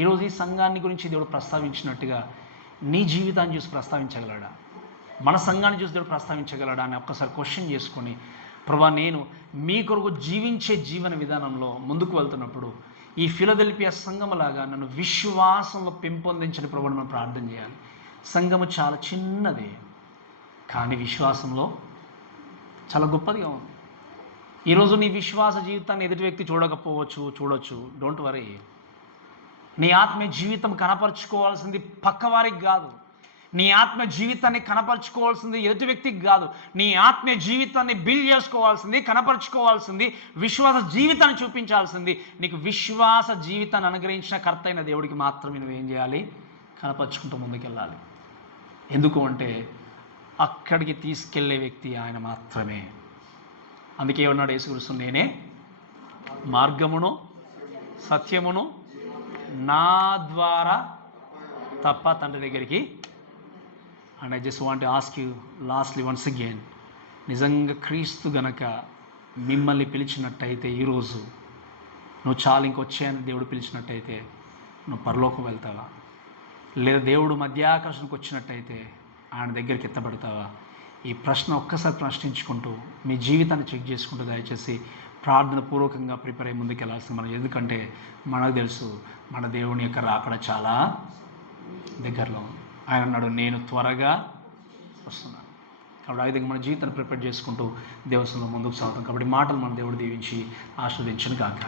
ఈరోజు ఈ సంఘాన్ని గురించి దేవుడు ప్రస్తావించినట్టుగా నీ జీవితాన్ని చూసి ప్రస్తావించగలడా? మన సంఘాన్ని చూసి దేవుడు ప్రస్తావించగలడా అని ఒక్కసారి క్వశ్చన్ చేసుకొని, ప్రభా నేను మీ కొరకు జీవించే జీవన విధానంలో ముందుకు వెళ్తున్నప్పుడు ఈ ఫిలదెల్ఫియా సంఘములాగా నన్ను విశ్వాసంలో పెంపొందించని ప్రభువుని మనం ప్రార్థన చేయాలి. సంఘము చాలా చిన్నది కానీ విశ్వాసంలో చాలా గొప్పదిగా ఉంది. ఈరోజు నీ విశ్వాస జీవితాన్ని ఎదుటి వ్యక్తి చూడొచ్చు. Don't worry. నీ ఆత్మీయ జీవితం కనపరుచుకోవాల్సింది పక్కవారికి కాదు. నీ ఆత్మీయ జీవితాన్ని కనపరుచుకోవాల్సింది ఎదుటి వ్యక్తికి కాదు. నీ ఆత్మీయ జీవితాన్ని బిల్డ్ చేసుకోవాల్సింది, కనపరుచుకోవాల్సింది, విశ్వాస జీవితాన్ని చూపించాల్సింది నీకు విశ్వాస జీవితాన్ని అనుగ్రహించిన కర్త అయిన దేవుడికి మాత్రమే నువ్వేం చేయాలి? కనపరుచుకుంటూ ముందుకెళ్ళాలి. ఎందుకు అంటే అక్కడికి తీసుకెళ్లే వ్యక్తి ఆయన మాత్రమే. అందుకే ఏమన్నాడు యేసుక్రీస్తు? నేనే మార్గమును సత్యమును, నా ద్వారా తప్ప తండ్రి దగ్గరికి. And I just want to ask you lastly once again, నిజంగా క్రీస్తు గనక మిమ్మల్ని పిలిచినట్టయితే ఈరోజు నువ్వు చాలు ఇంకొచ్చాయని దేవుడు పిలిచినట్టయితే నువ్వు పరలోకం వెళ్తావా? లేదా దేవుడు మధ్యాకర్షణకు వచ్చినట్టయితే ఆయన దగ్గరికి ఎత్తబడతావా? ఈ ప్రశ్న ఒక్కసారి ప్రశ్నించుకుంటూ మీ జీవితాన్ని చెక్ చేసుకుంటూ దయచేసి ప్రార్థన పూర్వకంగా ప్రిపేర్ అయ్యి ముందుకు వెళ్ళాల్సింది మనం. ఎందుకంటే మనకు తెలుసు మన దేవుని యొక్క రాకడ చాలా దగ్గరలో ఉంది. ఆయన అన్నాడు నేను త్వరగా వస్తున్నాను. కాబట్టి ఆ విధంగా మన జీవితాన్ని ప్రిపేర్ చేసుకుంటూ దేవస్థానంలో ముందుకు సాగుతాం. కాబట్టి మాటలు మన దేవుడు దీవించి ఆస్వాదించును గాక.